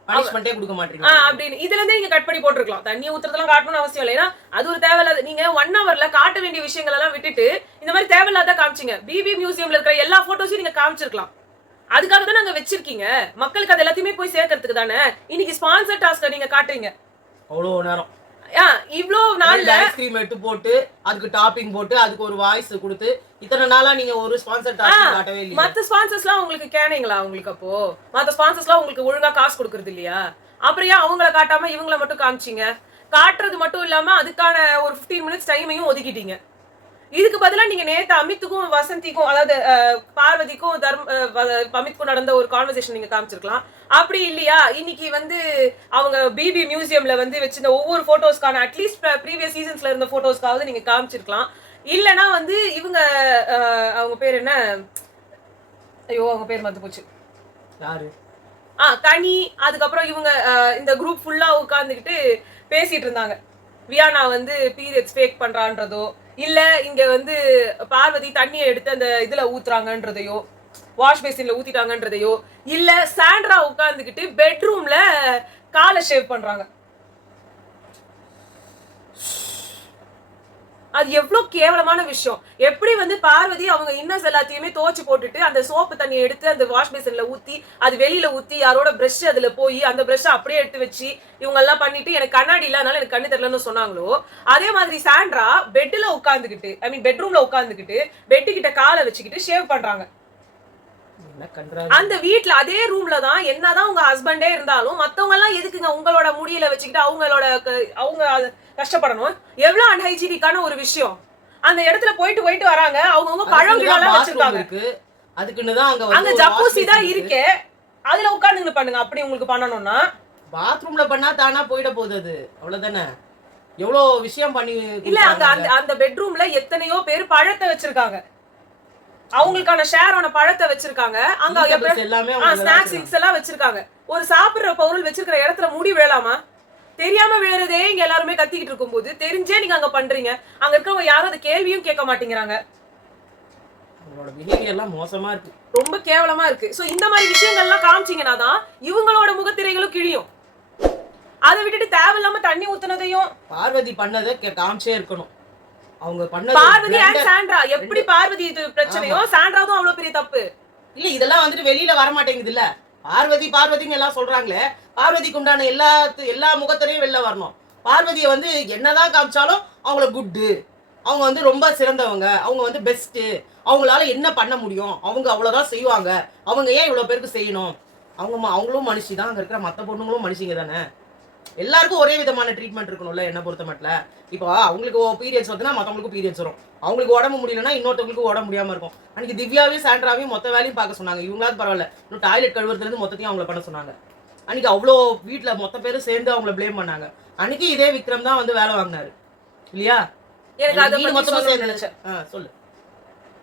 பனிஷ்மென்ட்டே கொடுக்க மாட்டீங்க அப்படின்னு இதுல இருந்தே நீங்க கட் பண்ணி போட்டுருக்கலாம். தண்ணி ஊத்துறதெல்லாம் காட்டணும்னு அவசியம் இல்லை. ஏன்னா அது ஒரு தேவையில்லாத, நீங்க 1 ஹவர்ல காட்ட வேண்டிய விஷயங்கள் எல்லாம் விட்டுட்டு இந்த மாதிரி தேவையில்லாத காமிச்சிங்க. பிபி மியூசியம்ல இருக்கிற எல்லா போட்டோஸையும் நீங்க காமிச்சிருக்கலாம். அதுக்காக தான் நாங்க வச்சிருக்கீங்க. மக்களுக்கு அது எல்லாத்தையுமே போய் சேர்க்கறதுக்கு தானே. இன்னைக்கு ஸ்பான்சர் டாஸ்க் நீங்க காட்டுறீங்க. அவ்வளவு நேரம் இவ்ளோ நாள்ல ஐஸ்கிரீம் எடுத்து போட்டு அதுக்கு டாப்பிங் போட்டு அதுக்கு ஒரு வாய்ஸ் கொடுத்து இத்தனை நாளா நீங்க ஒரு ஸ்பான்சர் டாஸ்க் காட்டவே இல்ல. மத்த ஸ்பான்சர்ஸ்லாம் உங்களுக்கு கேனீங்களா? உங்களுக்கு அப்போ மத்த ஸ்பான்சர்ஸ்லாம் உங்களுக்கு ஒழுங்கா காசு கொடுக்கறது இல்லையா? அப்புறம் ஏன் அவங்கள காட்டாம இவங்கள மட்டும் காமிச்சீங்க? காட்டுறது மட்டும் இல்லாம அதுக்கான ஒரு 15 மினிட்ஸ் டைமையும் ஒதுக்கிட்டீங்க. இதுக்கு பதிலா நீங்க நேத்து அமித்துக்கும் வசந்திக்கும், அதாவது பார்வதிக்கும் அமித்துக்கும் நடந்த ஒரு கான்வர்சேஷன் நீங்க காமிச்சிருக்கலாம். அப்படி இல்லையா இன்னைக்கு வந்து அவங்க பிபி மியூசியம்ல வந்து வச்சிருந்த ஒவ்வொரு போட்டோஸ்க்கான அட்லீஸ்ட் ப்ரீவியஸ் சீசன்ஸ்ல இருந்த போட்டோஸ்க்காவது நீங்க காமிச்சிருக்கலாம். இல்லனா வந்து இவங்க அவங்க பேர் என்ன, ஐயோ அவங்க பேர் மறந்து போச்சு. யாரு? கனி. அதுக்கப்புறம் இவங்க இந்த குரூப் ஃபுல்லா உட்கார்ந்துக்கிட்டு பேசிட்டு இருந்தாங்க. வியானா வந்து பீரியட்ஸ் ஃபேக் பண்றான்றதோ, இல்ல இங்க வந்து பார்வதி தண்ணியை எடுத்து அந்த இதுல ஊத்துறாங்கன்றதையோ, வாஷ் பேசின்ல ஊத்திட்டாங்கன்றதையோ, இல்ல சாண்ட்ரா உட்கார்ந்துக்கிட்டு பெட்ரூம்ல காலை ஷேவ் பண்றாங்க. அது எவ்வளவு கேவலமான விஷயம். எப்படி வந்து பார்வதி அவங்க இன்னஸ் எல்லாத்தையுமே தோச்சு போட்டுட்டு அந்த சோப்பு தண்ணியை எடுத்து அந்த வாஷ் பேசின்ல ஊத்தி அது வெளியில ஊத்தி யாரோட பிரஷ் அதுல போய் அந்த பிரஷ் அப்படியே எடுத்து வச்சு இவங்க எல்லாம் பண்ணிட்டு எனக்கு கண்ணாடி இல்லாதனால எனக்கு கண்ணு தெரியலன்னு சொன்னாங்களோ, அதே மாதிரி சாண்ட்ரா பெட்ல உட்காந்துக்கிட்டு, ஐ மீன் பெட்ரூம்ல உட்காந்துக்கிட்டு பெட்டு கிட்ட காலை வச்சுக்கிட்டு ஷேவ் பண்றாங்க. அந்த வீட்ல அதே ரூம்ல தான் என்னதான் உங்க ஹஸ்பண்டே இருந்தாலும் மத்தவங்க எல்லாம் எதுக்குங்க உங்களோட முடியல வச்சுக்கிட்டு அவங்க கஷ்டப்படணும்? எவ்வளவு அன்ஹைஜீனிக்கான ஒரு விஷயம். அந்த இடத்துல போயிட்டு வராங்க. அவங்க பழங்கெல்லாம் வச்சிருக்காங்க. அதுக்குன்னு தான் அங்க ஜக்கூசி தான் இருக்கே, அதுல உட்கார்ந்து பண்ணுங்க. அப்படி உங்களுக்கு பண்ணணும்னா பாத்ரூம்ல பண்ணா தானா போயிட போகுது. அது அவ்வளவுதானே. எவ்வளவு விஷயம் பண்ணி இல்ல அங்க அந்த பெட்ரூம்ல எத்தனையோ பேர் பழத்தை வச்சிருக்காங்க. அவங்களுக்கான ஷேரான பழத்தை வச்சிருக்காங்க. அங்க எல்லாமே ஸ்நாக்ஸ் எல்லாம் வச்சிருக்காங்க. ஒரு சாப்பிடுற பொருள் வச்சிருக்கிற இடத்துல முடி விழலாமா? தெரியாம விழுறதே இங்க எல்லாருமே கத்திக்கிட்டு இருக்கும் போது தெரிஞ்சே நீங்க அங்க பண்றீங்க. அங்க இருக்கவங்க யாரும் அந்த கேள்வியும் கேட்க மாட்டேங்கிறாங்க. அவங்களோட பிஹேவியர் எல்லாம் மோசமா இருக்கு, ரொம்ப கேவலமா இருக்கு. சோ இந்த மாதிரி விஷயங்கள்லாம் காமிச்சீங்கன்னா தான் இவங்களோட முகத்திரைகளும் கிழியும். அதை விட்டுட்டு தேவையில்லாம தண்ணி ஊத்துனதையும் பார்வதி பண்ணதை காமிச்சே இருக்கணும். அவங்க பண்ணது பார்வதி அண்ட் சாண்ட்ரா. எப்படி பார்வதி இது பிரச்சனையோ சாண்ட்ராவும் அவ்வளவு பெரிய தப்பு இல்ல. இதெல்லாம் வந்துட்டு வெளியில வர மாட்டேங்குது இல்ல. பார்வதின்னு எல்லாம் சொல்றாங்களே, பார்வதிக்கு உண்டான எல்லா முகத்திலையும் வெளில வரணும். பார்வதியை வந்து என்னதான் காமிச்சாலும் அவங்கள குட்டு, அவங்க வந்து ரொம்ப சிறந்தவங்க, அவங்க வந்து பெஸ்ட், அவங்களால என்ன பண்ண முடியும், அவங்க அவ்வளவுதான் செய்வாங்க, அவங்க ஏன் இவ்வளவு பேருக்கு செய்யணும், அவங்களும் மனுஷி தான், அங்க இருக்கிற மத்த பொண்ணுங்களும் மனுஷிங்க தானே. எல்லாருக்கும் ஒரே விதமான ட்ரீட்மெண்ட் இருக்கணும்ல என்ன பொறுத்த மட்டும். இப்போ அவங்களுக்கு பீரியட்ஸ் வருதுன்னா மற்றவங்களுக்கும் பீரியட்ஸ் வரும். அவங்களுக்கு உடம்பு முடியலன்னா இன்னொருத்தவங்களுக்கு உடம்பு முடியாம இருக்கும். அன்னைக்கு திவ்யாவையும் சாண்ட்ராவையும் மொத்த வேலையும் பார்க்க சொன்னாங்க. இவங்களாவது பரவாயில்ல, இன்னும் டாய்லெட் கழுவுறதுலேருந்து மொத்தத்தையும் அவங்கள பண்ண சொன்னாங்க. அன்னைக்கு அவ்வளோ வீட்டில் மொத்த பேரும் சேர்ந்து அவங்கள ப்ளேம் பண்ணாங்க. அன்னைக்கு இதே விக்ரம் தான் வந்து வேலை வாங்கினாரு இல்லையா? எனக்கு அதை மொத்தமாக சேர்ந்து நினைச்சேன். சொல்லு,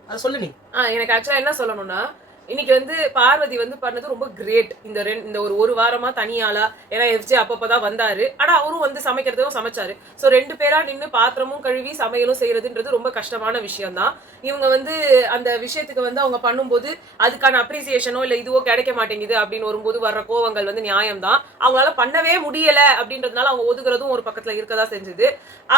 அதை சொல்லு நீ. எனக்கு ஆக்சுவலா என்ன சொல்லணும்னா, இன்னைக்கு வந்து பார்வதி வந்து பண்ணது ரொம்ப கிரேட். இந்த ஒரு வாரமா தனியாளா, ஏன்னா எஃப்ஜே அப்பப்பதான் வந்தாரு. ஆனா அவரும் வந்து சமைக்கிறதும் சமைச்சாரு. சோ 2 பேரா நின்று பாத்திரமும் கழுவி சமையலும் செய்யறதுன்றது ரொம்ப கஷ்டமான விஷயம் தான். இவங்க வந்து அந்த விஷயத்துக்கு வந்து அவங்க பண்ணும்போது அதுக்கான அப்ரிசியேஷனோ இல்ல இதுவோ கிடைக்க மாட்டேங்குது அப்படின்னு வரும்போது வர்ற கோவங்கள் வந்து நியாயம்தான். அவங்களால பண்ணவே முடியல அப்படின்றதுனால அவங்க ஒதுக்குறதும் ஒரு பக்கத்துல இருக்கதான் செஞ்சது.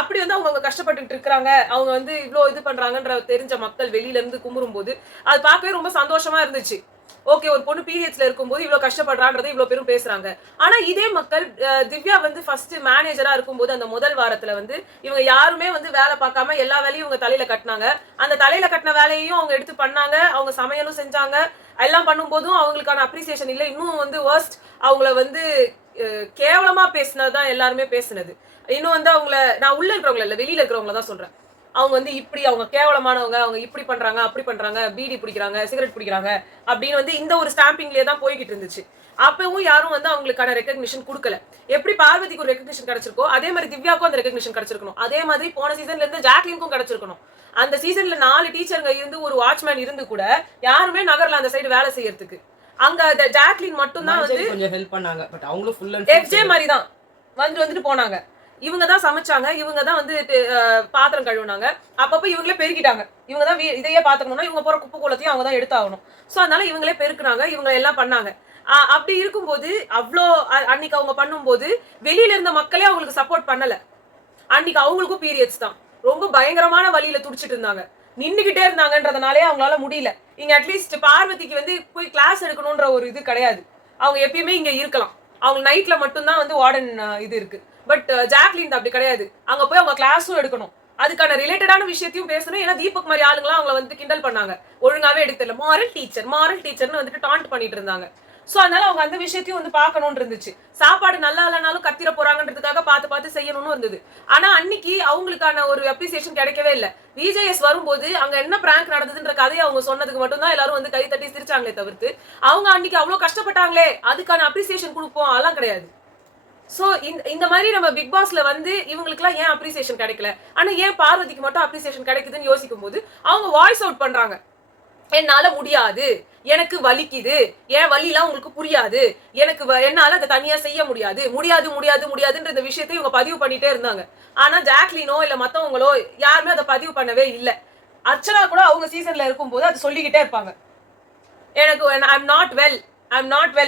அப்படி வந்து அவங்க கஷ்டப்பட்டு இருக்காங்க, அவங்க வந்து இவ்வளவு இது பண்றாங்கன்ற தெரிஞ்ச மக்கள் வெளியில இருந்து குமுறும் போது அது பார்க்கவே ரொம்ப சந்தோஷமா இருந்துச்சு. இருந்துச்சு. ஓகே, ஒரு பொண்ணு பீரியட்ஸ்ல இருக்கும்போது இவ்வளவு கஷ்டப்படுறான்றதை இவ்வளவு பேரும் பேசுறாங்க. ஆனா இதே மக்கள் திவ்யா வந்து ஃபர்ஸ்ட் மேனேஜரா இருக்கும்போது அந்த முதல் வாரத்துல வந்து இவங்க யாருமே வந்து வேலை பார்க்காம எல்லா வேலையும் இவங்க தலையில கட்டினாங்க. அந்த தலையில கட்டின வேலையையும் அவங்க எடுத்து பண்ணாங்க. அவங்க சமையலும் செஞ்சாங்க. எல்லாம் பண்ணும்போதும் அவங்களுக்கான அப்ரிசியேஷன் இல்ல. இன்னும் வந்து வர்ஸ்ட் அவங்கள வந்து கேவலமா பேசினதுதான் எல்லாருமே பேசினது. இன்னும் வந்து அவங்கள நான் உள்ள இருக்கிறவங்கள இல்ல, வெளியில இருக்கிறவங்கள தான் சொல்றேன். அவங்க வந்து இப்படி அவங்க கேவலமானவங்க, அவங்க இப்படி பண்றாங்க, அப்படி பண்றாங்க, பீடி பிடிக்கிறாங்க, சிகரெட் பிடிக்கிறாங்க அப்படின்னு வந்து இந்த ஒரு ஸ்டாம்பிங்லயே தான் போய்கிட்டு இருந்துச்சு. அப்பவும் யாரும் வந்து அவங்களுக்கான ரெகக்னிஷன் கொடுக்கல. எப்படி பார்வதிக்கு ஒரு ரெகக்னிஷன் கிடைச்சிருக்கோ அதே மாதிரி திவ்யாக்கும் அந்த ரெகக்னிஷன் கிடைச்சிருக்கணும். அதே மாதிரி போன சீசன்ல இருந்து ஜாக்லினுக்கும் கிடைச்சிருக்கணும். அந்த சீசன்ல 4 டீச்சருங்க இருந்து ஒரு வாட்ச்மேன் இருந்து கூட யாருமே நகர்ல அந்த சைடு வேலை செய்யறதுக்கு. அங்க ஜாக்லின் மட்டும் தான் வந்து கொஞ்சம் ஹெல்ப் பண்ணாங்க. பட் அவங்களும் ஃபுல் அண்ட் எஃப்ஜே மாதிரி தான் வந்துட்டு போனாங்க. இவங்க தான் சமைச்சாங்க, இவங்க தான் வந்து பாத்திரம் கழுவுனாங்க. அப்பப்ப இவங்களே பெருக்கிட்டாங்க. இவங்க தான் இதையே பாத்துக்கணும்னா இவங்க போற குப்பை கூலத்தையும் அவங்க தான் எடுத்தாகணும். சோ அதனால இவங்களே பெருக்குனாங்க, இவங்க எல்லாம் பண்ணாங்க. அப்படி இருக்கும்போது அவ்வளோ அன்னைக்கு அவங்க பண்ணும்போது வெளியில இருந்த மக்களே அவங்களுக்கு சப்போர்ட் பண்ணல. அன்னைக்கு அவங்களுக்கும் பீரியட்ஸ் தான். ரொம்ப பயங்கரமான வழியில துடிச்சிட்டு இருந்தாங்க. நின்னுகிட்டே இருந்தாங்கன்றதுனாலே அவங்களால முடியல. இங்க அட்லீஸ்ட் பார்வதிக்கு வந்து போய் கிளாஸ் எடுக்கணும்ன்ற ஒரு இது கிடையாது. அவங்க எப்பயுமே இங்க இருக்கலாம். அவங்க நைட்ல மட்டும்தான் வந்து வார்டன் இது இருக்கு. பட் ஜாக்லின் அப்படி கிடையாது. அங்க போய் அவங்க கிளாஸும் எடுக்கணும். அதுக்கான ரிலேட்டடான விஷயத்தையும் பேசணும். ஏன்னா தீபக் மாதிரி ஆளுங்களாம் அவங்கள வந்து கிண்டல் பண்ணாங்க. ஒழுங்காவே எடுக்க தெரியல. மாரல் டீச்சர்னு வந்துட்டு டான்ட் பண்ணிட்டு இருந்தாங்க. சோ அதனால அவங்க அந்த விஷயத்தையும் வந்து பார்க்கணும்னு இருந்துச்சு. சாப்பாடு நல்லா இல்லைனாலும் கத்திர போறாங்கன்றதுக்காக பார்த்து செய்யணும்னு இருந்தது. ஆனா அன்னைக்கு அவங்களுக்கான ஒரு அப்ரிசியேஷன் கிடைக்கவே இல்லை. விஜேஎஸ் வரும்போது அங்க என்ன பிராங்க் நடந்ததுன்ற கதையை அவங்க சொன்னதுக்கு மட்டும்தான் எல்லாரும் வந்து கை தட்டி சிரிச்சாங்களே தவிர்த்து அவங்க அன்னைக்கு அவ்வளவு கஷ்டப்பட்டாங்களே அதுக்கான அப்ரிசியேஷன் கொடுப்போம் அதெல்லாம் கிடையாது. சோ இந்த மாதிரி நம்ம பிக் பாஸ்ல வந்து இவங்களுக்கு எல்லாம் ஏன் அப்ரிசியேஷன் கிடைக்கல, ஆனா ஏன் பார்வதிக்கு மட்டும் அப்ரிசியேஷன் கிடைக்குதுன்னு யோசிக்கும் போது அவங்க வாய்ஸ் அவுட் பண்றாங்க. என்னால முடியாது, எனக்கு வலிக்குது, என் வலிலாம் உங்களுக்கு புரியாது, என்னால அதை தனியா செய்ய முடியாது முடியாதுன்ற இந்த விஷயத்தை இவங்க பதிவு பண்ணிட்டே இருந்தாங்க. ஆனா ஜாக்லினோ இல்ல மத்தவங்களோ யாருமே அதை பதிவு பண்ணவே இல்லை. அர்ச்சனா கூட அவங்க சீசன்ல இருக்கும்போது அதை சொல்லிக்கிட்டே இருப்பாங்க. எனக்கு ஐம் நாட் வெல்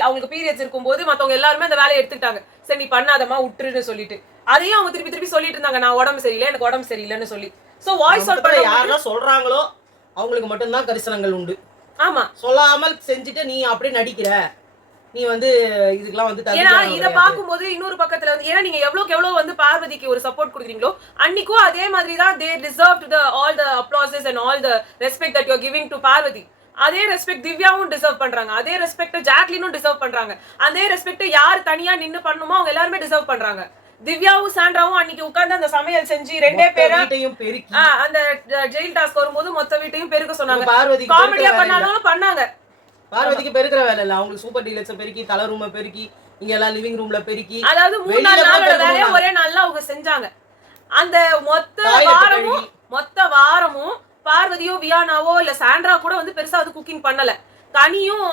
அவங்களுக்கு பீரியட்ஸ் இருக்கும்போது மத்தவங்க எல்லாருமே அந்த வேலையை எடுத்துக்கிட்டாங்க. சரி நீ பண்ணாதமா விட்டுருன்னு சொல்லிட்டு அதையும் அவங்க திருப்பி சொல்லிட்டு இருந்தாங்க. நான் உடம்பு சரியில்லை, எனக்கு உடம்பு சரியில்லைன்னு சொல்லி. சோ வாய்ஸ் அவுட் பண்ண யாரெல்லாம் சொல்றாங்களோ அவங்களுக்கு மட்டும்தான் கரிசனங்கள் உண்டு. ஆமா, சொல்லாமல் செஞ்சுட்டு நீ அப்படியே நடிக்கிற, நீ வந்து இதுக்கெல்லாம் வந்து ஏன்னா இத பாக்கும்போது இன்னொரு பக்கத்துல வந்து ஏன்னா நீங்க எவ்வளவு வந்து பார்வதிக்கு ஒரு சப்போர்ட் கொடுக்குறீங்களோ அன்னைக்கும் அதே மாதிரி தான் they deserve all the applauses and all the respect that you are giving to Parvati. அதே ரெஸ்பெக்ட் திவ்யாவும் டிசர்வ் பண்றாங்க, அதே ரெஸ்பெக்ட் ஜாக்லினும் டிசர்வ் பண்றாங்க, அதே ரெஸ்பெக்ட் யார் தனியா நின்னு பண்ணுமோ அவங்க எல்லாருமே டிசர்வ் பண்றாங்க. திவ்யாவும் சாண்ட்ராவும் அன்னைக்கு உட்கார்ந்து அந்த சமையல் செஞ்சு ரெண்டே பேரையும் பெருக்கி அந்த ஜெயில் டாஸ்க் வரும்போது மொத்த வீட்டையும் பெருக்க சொன்னாங்க. காமெடியா பண்ணாலும் பண்ணாங்க. பார்வதிக்கு பெருக்கிற வேலை இல்ல, அவங்களுக்கு சூப்பர் டீலக்ஸ் பெருக்கி, தலை ரூமை பெருக்கி, இங்க எல்லாம் லிவிங் ரூம்ல பெருக்கி, அதாவது 3 நாளோட வேலையை ஒரே நாள்ல அவங்க செஞ்சாங்க. அந்த மொத்த வாரமும் பார்வதியோ வியானாவோ இல்ல சாண்ட்ரா கூட வந்து பெருசா அது குக்கிங் பண்ணல. கனியும்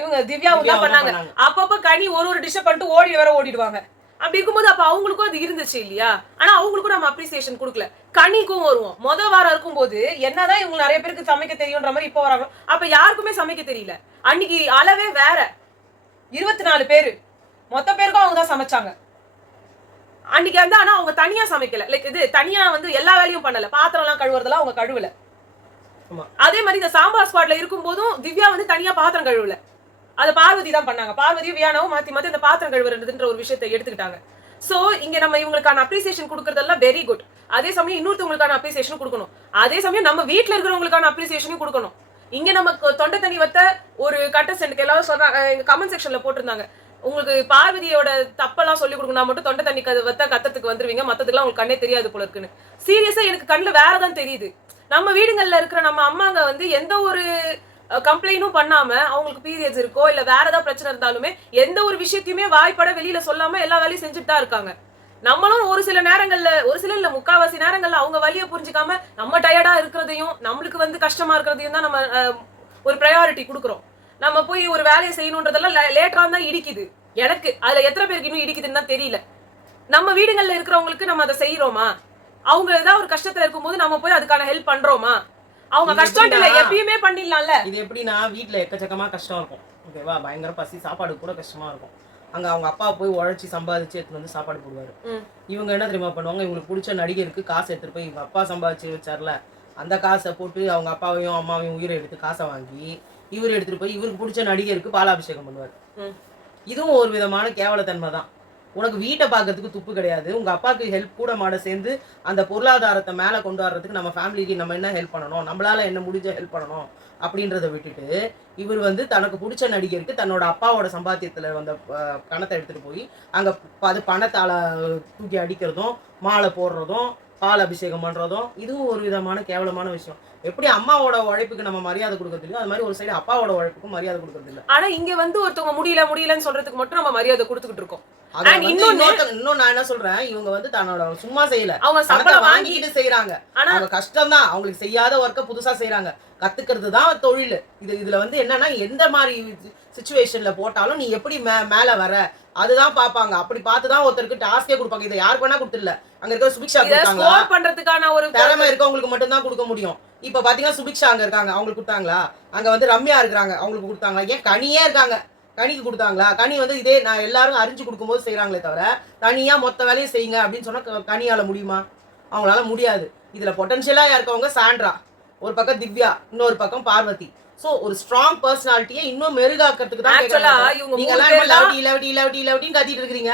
இவங்க திவ்யாவும் தான் பண்ணாங்க. அப்பப்ப கனி ஒரு டிஷ் பண்ணிட்டு ஓடிடுவாங்க. அப்படி இருக்கும்போது அப்ப அவங்களுக்கும் அது இருந்துச்சு இல்லையா? ஆனா அவங்களுக்கும் நம்ம அப்ரிசியேஷன் கொடுக்கல. கனிக்கும் வருவோம் வாரம் இருக்கும்போது என்னதான் இவங்க நிறைய பேருக்கு சமைக்க தெரியும்ன்ற மாதிரி இப்ப வராங்க. அப்ப யாருக்குமே சமைக்க தெரியல. அன்னைக்கு அளவே வேற. 24 பேரு மொத்த பேருக்கும் அவங்க தான் சமைச்சாங்க அன்னைக்கு வந்து. ஆனா அவங்க தனியா சமைக்கல. லைக் இது தனியா வந்து எல்லா வேலையும் பண்ணல. பாத்திரம் எல்லாம் கழுவுறதெல்லாம் அவங்க கழுவல. அதே மாதிரி இந்த சாம்பார் ஸ்குவாட்ல இருக்கும் போதும் திவ்யா வந்து தனியா பாத்திரம் கழுவல. அது பார்வதி தான் பண்ணாங்க. பார்வதியும் வியானாவும் மாத்தி இந்த பாத்திரம் கழுவுறதுன்ற ஒரு விஷயத்தை எடுத்துக்கிட்டாங்க. சோ இங்க நம்ம இவங்களுக்கான அப்ரிசியேஷன் கொடுக்கறதெல்லாம் வெரி குட். அதே சமயம் இன்னொருத்தவங்களுக்கான அப்ரிசியேஷன் கொடுக்கணும். அதே சமயம் நம்ம வீட்டுல இருக்கிறவங்களுக்கான அப்ரிசியேஷனும் கொடுக்கணும். இங்க நமக்கு தொண்டை தண்ணி வத்த ஒரு கண்டஸ்டன்ட்க்கு எல்லாரும் சொல்றாங்க, எங்க கமெண்ட் செக்ஷன்ல போட்டிருந்தாங்க, உங்களுக்கு பார்வதியோட தப்பெல்லாம் சொல்லி கொடுக்கணும் மட்டும் தொண்டை தண்ணி வத்த கத்தத்துக்கு வந்துருவீங்க, மத்ததுக்கெல்லாம் உங்களுக்கு கண்ணே தெரியாது போல இருக்குன்னு. சீரியஸா எனக்கு கண்ணுல வேறதான் தெரியுது. நம்ம வீடுகள்ல இருக்கிற நம்ம அம்மாங்க வந்து எந்த ஒரு கம்ப்ளைண்டும் பண்ணாம அவங்களுக்கு பீரியட்ஸ் இருக்கோ இல்ல வேற ஏதாவது பிரச்சனை இருந்தாலுமே எந்த ஒரு விஷயத்தையுமே வாய்ப்பட வெளியில சொல்லாம எல்லா வேலையும் செஞ்சுட்டு தான் இருக்காங்க. நம்மளும் ஒரு சில இல்ல முக்காவாசி நேரங்கள்ல அவங்க வலியை புரிஞ்சுக்காம நம்ம டயர்டா இருக்கிறதையும் நம்மளுக்கு வந்து கஷ்டமா இருக்கிறதையும் தான் நம்ம ஒரு ப்ரையாரிட்டி கொடுக்குறோம். நம்ம போய் ஒரு வேலையை செய்யணும்ன்றதெல்லாம் லேட்டரா தான் இடிக்குது. எனக்கு அதுல எத்தனை பேருக்கு இன்னும் இடிக்குதுன்னு தான் தெரியல. நம்ம வீடுகள்ல இருக்கிறவங்களுக்கு நம்ம அதை செய்யறோமா? அவங்க ஏதாவது ஒரு கஷ்டத்துல இருக்கும்போது நம்ம போய் அதுக்கான ஹெல்ப் பண்றோமா? அவங்க கஷ்டம் இல்ல எப்பயுமே பண்ணிடலாம்ல. இது எப்படின்னா வீட்டுல எக்கச்சக்கமா கஷ்டம் இருக்கும், ஓகேவா? பயங்கர பசி, சாப்பாடு கூட கஷ்டமா இருக்கும். அங்க அவங்க அப்பா போய் உழைச்சி சம்பாதிச்சு எடுத்துட்டு வந்து சாப்பாடு போடுவாரு. இவங்க என்ன தெரியுமா பண்ணுவாங்க, இவங்களுக்கு பிடிச்ச நடிகருக்கு காசு எடுத்துட்டு போய் இவங்க அப்பா சம்பாதிச்சு வச்சார்ல அந்த காசை போட்டு அவங்க அப்பாவையும் அம்மாவையும் உயிரை எடுத்து காசை வாங்கி இவர் எடுத்துட்டு போய் இவருக்கு பிடிச்ச நடிகருக்கு பாலாபிஷேகம் பண்ணுவார். ம். இதுவும் ஒரு விதமான கேவலத்தன்மை தான். உனக்கு வீட்டை பார்க்கறதுக்கு துப்பு கிடையாது. உங்க அப்பாவுக்கு ஹெல்ப் கூட மாட சேர்ந்து அந்த பொருளாதாரத்தை மேலே கொண்டு வர்றதுக்கு நம்ம ஃபேமிலிக்கு நம்ம என்ன ஹெல்ப் பண்ணணும், நம்மளால என்ன முடிஞ்ச ஹெல்ப் பண்ணணும் அப்படின்றத விட்டுட்டு இவர் வந்து தனக்கு பிடிச்ச நடிகருக்கு தன்னோட அப்பாவோட சம்பாத்தியத்தில் வந்த பணத்தை எடுத்துட்டு போய் அங்கே அது பணத்தால் தூக்கி அடிக்கிறதும் மாலை போடுறதும் பால் அபிஷேகம் பண்றதும் இதுவும் ஒரு விதமான கேவலமான விஷயம். எப்படி அம்மாவோட உழைப்புக்கு நம்ம மரியாதை கொடுக்கறது இல்லையோ அது மாதிரி ஒரு சைடு அப்பாவோட உழைப்புக்கும் மரியாதை கொடுக்கறது இல்லை. ஆனா இங்க வந்து ஒருத்தவங்க முடியலன்னு சொல்றதுக்கு மட்டும் நம்ம மரியாதை கொடுத்துக்கிட்டு இருக்கோம். இன்னும் நான் என்ன சொல்றேன், இவங்க வந்து தன்னோட சும்மா செய்யல, அவங்க சம்பளம் வாங்கிட்டு செய்யறாங்க. அவங்க கஷ்டம் தான், அவங்களுக்கு செய்யாத ஒர்க்க புதுசா செய்யறாங்க. கத்துக்கிறது தான் தொழில். இதுல வந்து என்னன்னா எந்த மாதிரி சிச்சுவேஷன்ல போட்டாலும் நீ எப்படி மேல வர அதுதான் பாப்பாங்க. அப்படி பார்த்துதான் ஒருத்தருக்கு டாஸ்கே கொடுப்பாங்க. இதை யாருக்கு வேணா கொடுத்துடல. அங்க இருக்க சுபிக்ஷா கொடுத்தாங்களா பண்றதுக்கான ஒரு திறமை இருக்கவங்களுக்கு மட்டும் தான் கொடுக்க முடியும். இப்ப பாத்தீங்கன்னா சுபிக்ஷா அங்க இருக்காங்க, அவங்களுக்கு கொடுத்தாங்களா? அங்க வந்து ரம்யா இருக்கிறாங்க, அவங்களுக்கு கொடுத்தாங்களா? ஏன் கனியே இருக்காங்க, கனிக்கு கொடுத்தாங்களா? கனி வந்து இதே நான் எல்லாரும் அறிஞ்சு கொடுக்கும்போது செய்யறாங்களே தவிர தனியா மொத்த வேலையும் செய்யுங்க அப்படின்னு சொன்னா கனியால முடியுமா? அவங்களால முடியாது. இதுல பொட்டன்ஷியலா இருக்கவங்க சாண்ட்ரா, ஒரு பக்கம் திவ்யா, இன்னொரு பக்கம் பார்வதி. சோ ஒரு ஸ்ட்ராங் பர்சனாலிட்டியை இன்னும் மெருகாக்கிறதுக்கு தான் நீங்க எல்லாம் கத்திட்டு இருக்கீங்க.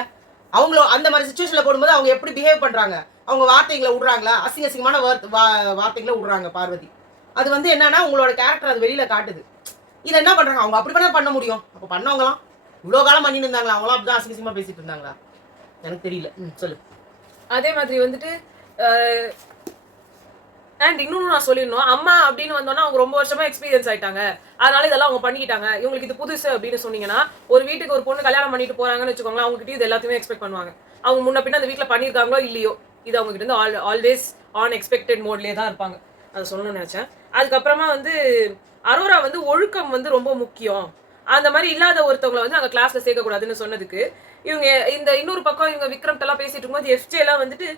அவங்களும் அந்த மாதிரி சிச்சுவேஷன்ல போடும்போது அவங்க எப்படி பிஹேவ் பண்றாங்க, அவங்க வார்த்தைகளை விடுறாங்களா, அசிங்கமான வார்த்தைகளை விடுறாங்க பார்வதி. அது வந்து என்னன்னா உங்களோட கேரக்டர் அது வெளியில காட்டுது. இதை என்ன பண்றாங்க, அவங்க அப்படி பண்ண முடியும். அப்ப பண்ணவங்களாம் இவ்வளவு காலம் பண்ணிட்டு இருந்தாங்களா? அவங்களாம் அப்படிதான் அசிங்கமா பேசிட்டு இருந்தாங்களா? எனக்கு தெரியல. சொல்லு. அதே மாதிரி வந்துட்டு அண்ட் இன்னொன்னு நான் சொல்லிடணும், அம்மா அப்படின்னு வந்தோன்னா அவங்க ரொம்ப வருஷமா எக்ஸ்பீரியன்ஸ் ஆயிட்டாங்க, அதனால இதெல்லாம் அவங்க பண்ணிக்கிட்டாங்க. இவங்களுக்கு இது புதுசு அப்படின்னு சொன்னீங்கன்னா, ஒரு வீட்டுக்கு ஒரு பொண்ணு கல்யாணம் பண்ணிட்டு போறாங்கன்னு வச்சுக்கோங்களேன், அவங்க கிட்ட இது எல்லாத்தையுமே எக்ஸ்பெக்ட் பண்ணுவாங்க. அவங்க முன்ன பின்ன அந்த வீட்டில் பண்ணியிருக்காங்களோ இல்லையோ, இது அவங்க கிட்ட இருந்து ஆல்வேஸ் ஆன் எக்ஸ்பெக்டட் மோட்லேயே தான் இருப்பாங்க. அதை சொல்லணும்னு நினைச்சேன். அதுக்கப்புறமா வந்து அரோரா வந்து ஒழுக்கம் வந்து ரொம்ப முக்கியம், அந்த மாதிரி இல்லாத ஒருத்தவங்களை வந்து நாங்கள் கிளாஸ்ல சேர்க்கக்கூடாதுன்னு சொன்னதுக்கு இவங்க இந்த இன்னொரு பக்கம் இவங்க விக்ரம்ட்டெல்லாம் பேசிட்டு இருக்கும்போது எஃப்ஜே எல்லாம் வந்துட்டு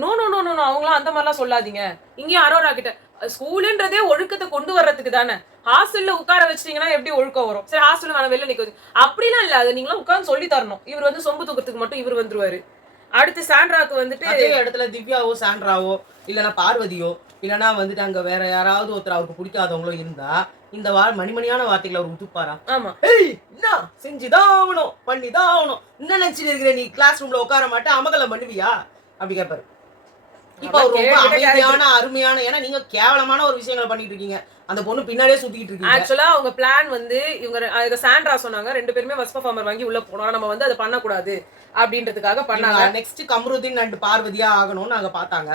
நோ நோ நோ நோ அவங்களாம் அந்த மாதிரிலாம் சொல்லாதீங்க. இங்கேயும் அரோரா கிட்ட ஸ்கூலுன்றதே ஒழுக்கத்தை கொண்டு வர்றதுக்கு தானே, ஹாஸ்டல்ல உட்கார வச்சிட்டீங்கன்னா எப்படி ஒழுக்கம் வரும்? சரி ஹாஸ்டல்ல நான் வெளில நிற்க அப்படிலாம் இல்லை, அதை நீங்களும் உட்காந்து சொல்லி தரணும். இவர் வந்து சொம்பு தூக்கிறதுக்கு மட்டும் இவர் வந்துருவாரு. அடுத்து சாண்ட்ராக்கு வந்துட்டு அதே இடத்துல திவ்யாவோ சாண்ட்ராவோ இல்லைன்னா பார்வதியோ இல்லைன்னா வந்துட்டு அங்க வேற யாராவது ஒருத்தர் அவருக்கு பிடிக்காதவங்களோ இருந்தா இந்த மணிமணியான வார்த்தைகளை அவர் உத்துப்பாரா? ஆமா, ஏய் என்ன செஞ்சுதான் ஆகணும், பண்ணிதான் ஆகணும், என்ன நினைச்சிட்டு இருக்கிற நீ, கிளாஸ் ரூம்ல உட்கார மாட்டேன் அமகலம் பண்ணுவியா அப்படி கேட்பாரு. இப்ப அவர் ரொம்ப அமைதியான அருமையான, ஏன்னா நீங்க கேவலமான ஒரு விஷயங்களை பண்ணிட்டு இருக்கீங்க, அந்த பொண்ணு பின்னாடியே சுத்திட்டு இருக்கீங்க. ஆக்சுவலா அவங்க பிளான் வந்து இவங்க சாண்ட்ரா சொன்னாங்க, ரெண்டு பேருமே ஃபர்ஸ்ட் பெர்ஃபார்மர் வாங்கி உள்ள போனோம், நம்ம வந்து அதை பண்ணக்கூடாது அப்படின்றதுக்காக பண்ணாங்க. நெக்ஸ்ட் கம்ருதீன் அண்ட் பார்வதியா ஆகணும்னு நாங்க பார்த்தாங்க.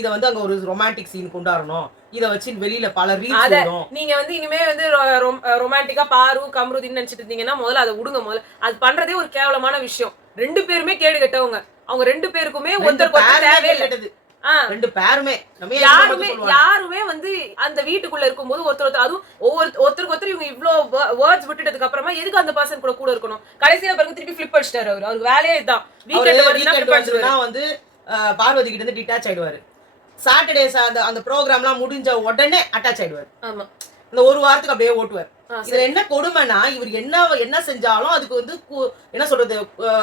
இத வந்து அங்க ஒரு ரொமான்டிக் சீன் கொண்டாடணும், இத வச்சு வெளியில பல ரீல்ஸ் வரும். நீங்க வந்து இனிமே வந்து ரொமான்டிக்கா பாரு கம்ருதீன் நினைச்சிட்டு இருந்தீங்கன்னா முதல்ல அதை விடுங்க. முதல்ல அது பண்றதே ஒரு கேவலமான விஷயம். ரெண்டு பேருமே கேடு கெட்டவங்க, அவங்க ரெண்டு பேருக்குமே ஒருத்தருக்கு தேவையே இல்லை. ரெண்டு பேருமே யாருமே வந்து அந்த வீட்டுக்குள்ள இருக்கும்போது ஒருத்தர் அதுவும் ஒருத்தருக்கு ஒருத்தர் இவங்க இவ்வளவு வேர்ட்ஸ் விட்டுட்டதுக்கு அப்புறமா எதுக்கு அந்த பர்சன் கூட இருக்கணும்? கடைசியில பிறகு திருப்பி ஃபிளிப் அடிச்சிட்டாரு. அவருக்கு வேலையே இதுதான். வீக்கெண்ட் வந்து பார்வதி கிட்ட இருந்து டிட்டாச் ஆயிடுவாரு. சாட்டர்டேஸ் அந்த ப்ரோக்ராம்லாம் முடிஞ்ச உடனே அட்டாச் ஆயிடுவாரு. ஆமா, இந்த ஒரு வாரத்துக்கு அப்படியே ஓட்டுவார். இதுல என்ன கொடுமைனா இவர் என்ன செஞ்சாலும் அதுக்கு வந்து என்ன சொல்றது,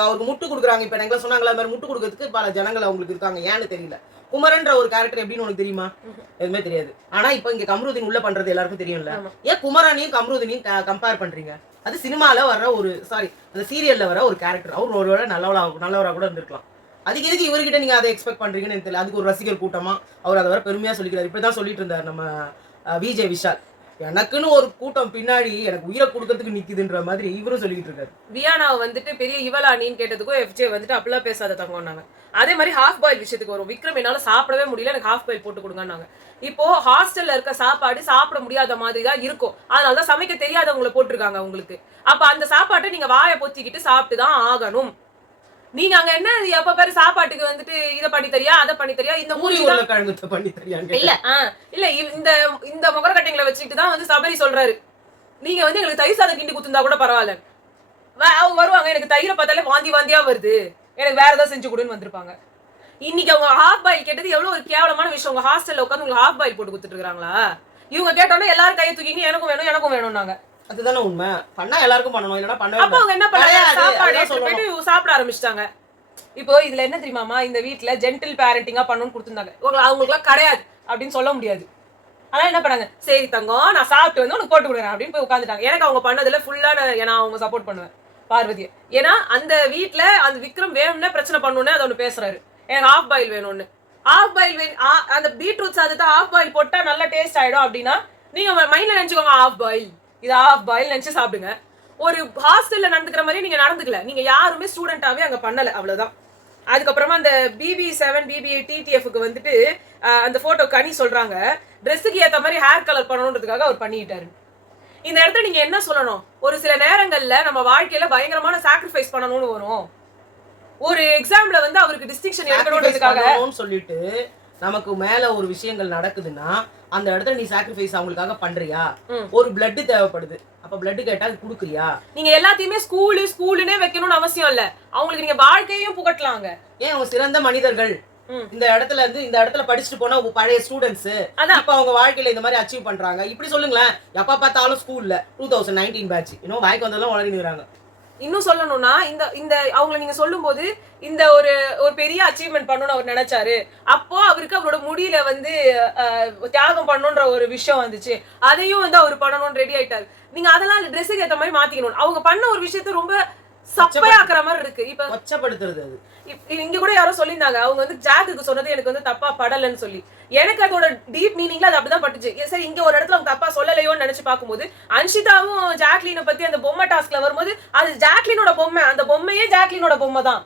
அவருக்கு முட்டு கொடுக்குறாங்க. இப்ப எங்களை சொன்னாங்களா அது மாதிரி முட்டு கொடுக்கறதுக்கு பல ஜனங்கள் அவங்களுக்கு இருக்காங்க. ஏன்னு தெரியல. குமரன்ற ஒரு கேரக்டர் எப்படின்னு உனக்கு தெரியுமா? எதுவுமே தெரியாது. ஆனா இப்ப இங்க கம்ருதீன் உள்ள பண்றது எல்லாருக்கும் தெரியும்ல. ஏன் குமரனையும் கம்ருதீனையும் கம்பேர் பண்றீங்க? அது சினிமால வர்ற ஒரு அந்த சீரியல்ல வர ஒரு கேரக்டர். அவர் ஒருவேளை நல்லவரா கூட இருந்திருக்கலாம். அதுக்கு எதுக்கு இவர்கிட்ட நீங்க அதை எக்ஸ்பெக்ட் பண்றீங்கன்னு எனக்கு தெரியல. அதுக்கு ஒரு ரசிகர் கூட்டமா அவர் அதை வர பெருமையா சொல்லிக்கிறார். இப்படிதான் சொல்லிட்டு இருந்தார் நம்ம விஜய் விஷால். எனக்குன்னு ஒரு கூட்டம் பின்னாடி எனக்கு உயிரை கொடுக்கறதுக்கு நிக்குதுன்ற மாதிரி இவரும் சொல்லிட்டு இருக்காரு. வியானாவை வந்துட்டு பெரிய இவளானின்னு கேட்டதுக்கும் எஃப்ஜே வந்துட்டு அப்படிலாம் பேசாத தங்கன்னாங்க. அதே மாதிரி ஹாஃப் பாயில் விஷயத்துக்கு வரும். விக்ரம் என்னால சாப்பிடவே முடியல, எனக்கு ஹாஃப் பாயில் போட்டு கொடுங்கன்னாங்க. இப்போ ஹாஸ்டல்ல இருக்க சாப்பாடு சாப்பிட முடியாத மாதிரி தான் இருக்கும், அதனாலதான் சமைக்க தெரியாதவங்களை போட்டிருக்காங்க உங்களுக்கு. அப்ப அந்த சாப்பாட்டை நீங்க வாயை பொத்திக்கிட்டு சாப்பிட்டு தான் ஆகணும். நீங்க அங்க என்ன எப்ப பேரு சாப்பாட்டுக்கு வந்துட்டு இதை பண்ணி தரியா அதை பண்ணி தரியா இந்த பண்ணி தரியா இல்ல இந்த முகர கட்டைங்களை வச்சுக்கிட்டு தான் வந்து சபரி சொல்றாரு, நீங்க வந்து எங்களுக்கு தயிர் சாதம் கிண்டி குத்துந்தா கூட பரவாயில்ல. அவங்க வருவாங்க, எனக்கு தயிரை பார்த்தாலே வாந்தியா வருது, எனக்கு வேற ஏதாவது செஞ்சு கொடுன்னு வந்திருப்பாங்க. இன்னைக்கு அவங்க ஹாஃப் பாயில் கேட்டது எவ்வளவு ஒரு கேவலமான விஷயம். உங்க ஹாஸ்டல்ல உட்காந்து உங்களுக்கு ஹாஃப் பாயில் போட்டு கொடுத்துட்டு இருக்காங்களா? இவங்க கேட்டோன்னா எல்லாரும் கையை தூக்கிங்க எனக்கும் வேணும்னாங்க. அதுதானே உண்மை. பண்ணா எல்லாருக்கும் பண்ணணும், இல்லனா பண்ணவே. அப்ப அவங்க என்ன பண்ணாங்க, சாப்பாடு போயிட்டு சாப்பிட ஆரம்பிச்சிட்டாங்க. இப்போ இதுல என்ன தெரியுமாமா, இந்த வீட்டுல ஜென்டில் பேரண்டிங்கா பண்ணணும்னு கொடுத்துருந்தாங்க. அவங்களுக்கு எல்லாம் கிடையாது அப்படின்னு சொல்ல முடியாது. ஆனா என்ன பண்ணாங்க, சரி தங்கம் நான் சாப்பிட்டு வந்து உனக்கு போட்டு கொடுக்குறேன் அப்படின்னு போய் உட்காந்துட்டாங்க. எனக்கு அவங்க பண்ணதுல ஃபுல்லா நான் அவங்க சப்போர்ட் பண்ணுவேன் பார்வதியை. ஏன்னா அந்த வீட்ல அந்த விக்ரம் வேணும்னே பிரச்சனை பண்ணுன்னு அதை ஒண்ணு பேசுறாரு, எனக்கு ஹாஃப் பாயில் வேணும்னு. ஹாஃப் பாயில் அந்த பீட்ரூட் சாதத்தை ஹாஃப் பாயில் போட்டா நல்லா டேஸ்ட் ஆயிடும் அப்படின்னா நீங்க மைண்ட்ல நினைச்சுக்கோங்க, ஹாஃப் பாயில் இது ஹாஃப் பாயில் நினைச்சு சாப்பிடுங்க. ஒரு ஹாஸ்டல்ல நடந்துக்கிற மாதிரி நீங்க நடந்துக்கல, நீங்க யாருமே ஸ்டூடெண்டாவே அங்க பண்ணல, அவ்வளவுதான். அதுக்கப்புறமா அந்த BB7 BB8 TTFக்கு வந்துட்டு அந்த போட்டோ கனி சொல்றாங்க ட்ரெஸ்ஸுக்கு ஏத்த மாதிரி ஹேர் கலர் பண்ணணுன்றதுக்காக அவர் பண்ணிட்டாரு. இந்த இடத்துல நீங்க என்ன சொல்லணும், ஒரு சில நேரங்கள்ல நம்ம வாழ்க்கையில பயங்கரமான சாக்ரிஃபைஸ் பண்ணணும்னு வரும். ஒரு எக்ஸாம்ல வந்து அவருக்கு டிஸ்டிங்ஷன் எடுக்கணும்ன்றதுக்காக சொல்லிட்டு நமக்கு மேல ஒரு விஷயங்கள் நடக்குதுன்னா அந்த இடத்துல நீ சாக்ரிஃபைஸ் அவங்களுக்காக பண்றியா? ஒரு பிளட் தேவைப்படுது, அப்ப பிளட் கேட்டா குடுக்குறியா? நீங்க எல்லாத்தையுமே ஸ்கூலுன்னே வைக்கணும்னு அவசியம் இல்ல, அவங்களுக்கு நீங்க வாழ்க்கையும் புகட்டலாங்க. ஏன் அவங்க சிறந்த மனிதர்கள் இந்த இடத்துல படிச்சுட்டு போனா பழைய ஸ்டூடெண்ட்ஸ் இப்ப அவங்க வாழ்க்கையில இந்த மாதிரி அச்சீவ் பண்றாங்க. இப்படி சொல்லுங்களேன், எப்ப பார்த்தாலும் ஸ்கூல்ல 2019 பேட்ச் இன்னும் வாய்க்கு வந்ததெல்லாம் வளர்ந்துறாங்க. இன்னும் சொல்லணும்னா இந்த அவங்களை நீங்க சொல்லும் போது இந்த ஒரு பெரிய அச்சீவ்மெண்ட் பண்ணணும்னு அவர் நினைச்சாரு. அப்போ அவருக்கு அவரோட முடியல வந்து தியாகம் பண்ணணும்ன்ற ஒரு விஷயம் வந்துச்சு, அதையும் வந்து அவர் பண்ணணும்னு ரெடி ஆயிட்டாரு. நீங்க அதெல்லாம் ட்ரெஸ்ஸுக்கு ஏற்ற மாதிரி மாத்திக்கணும். அவங்க பண்ண ஒரு விஷயத்த ரொம்ப சப்பையாக்குற மாதிரி இருக்கு. இப்ப கொச்சப்படுத்துறது. இங்க கூட யாரோ சொல்லியிருந்தாங்க, அவங்க வந்து ஜாக்குக்கு சொன்னது எனக்கு வந்து தப்பா படலன்னு சொல்லி. எனக்கு அதோட டீப் மீனிங்ல அது அப்படிதான் பட்டுச்சு. சரி இங்க ஒரு இடத்துல அவங்க தப்பா சொல்லலையோன்னு நினைச்சு பார்க்கும்போது அன்ஷிதாவும் ஜாக்லினை பத்தி அந்த பொம்மை டாஸ்க்ல வரும்போது அது ஜாக்லினோட பொம்மை, அந்த பொம்மையே ஜாக்லினோட பொம்மை தான்.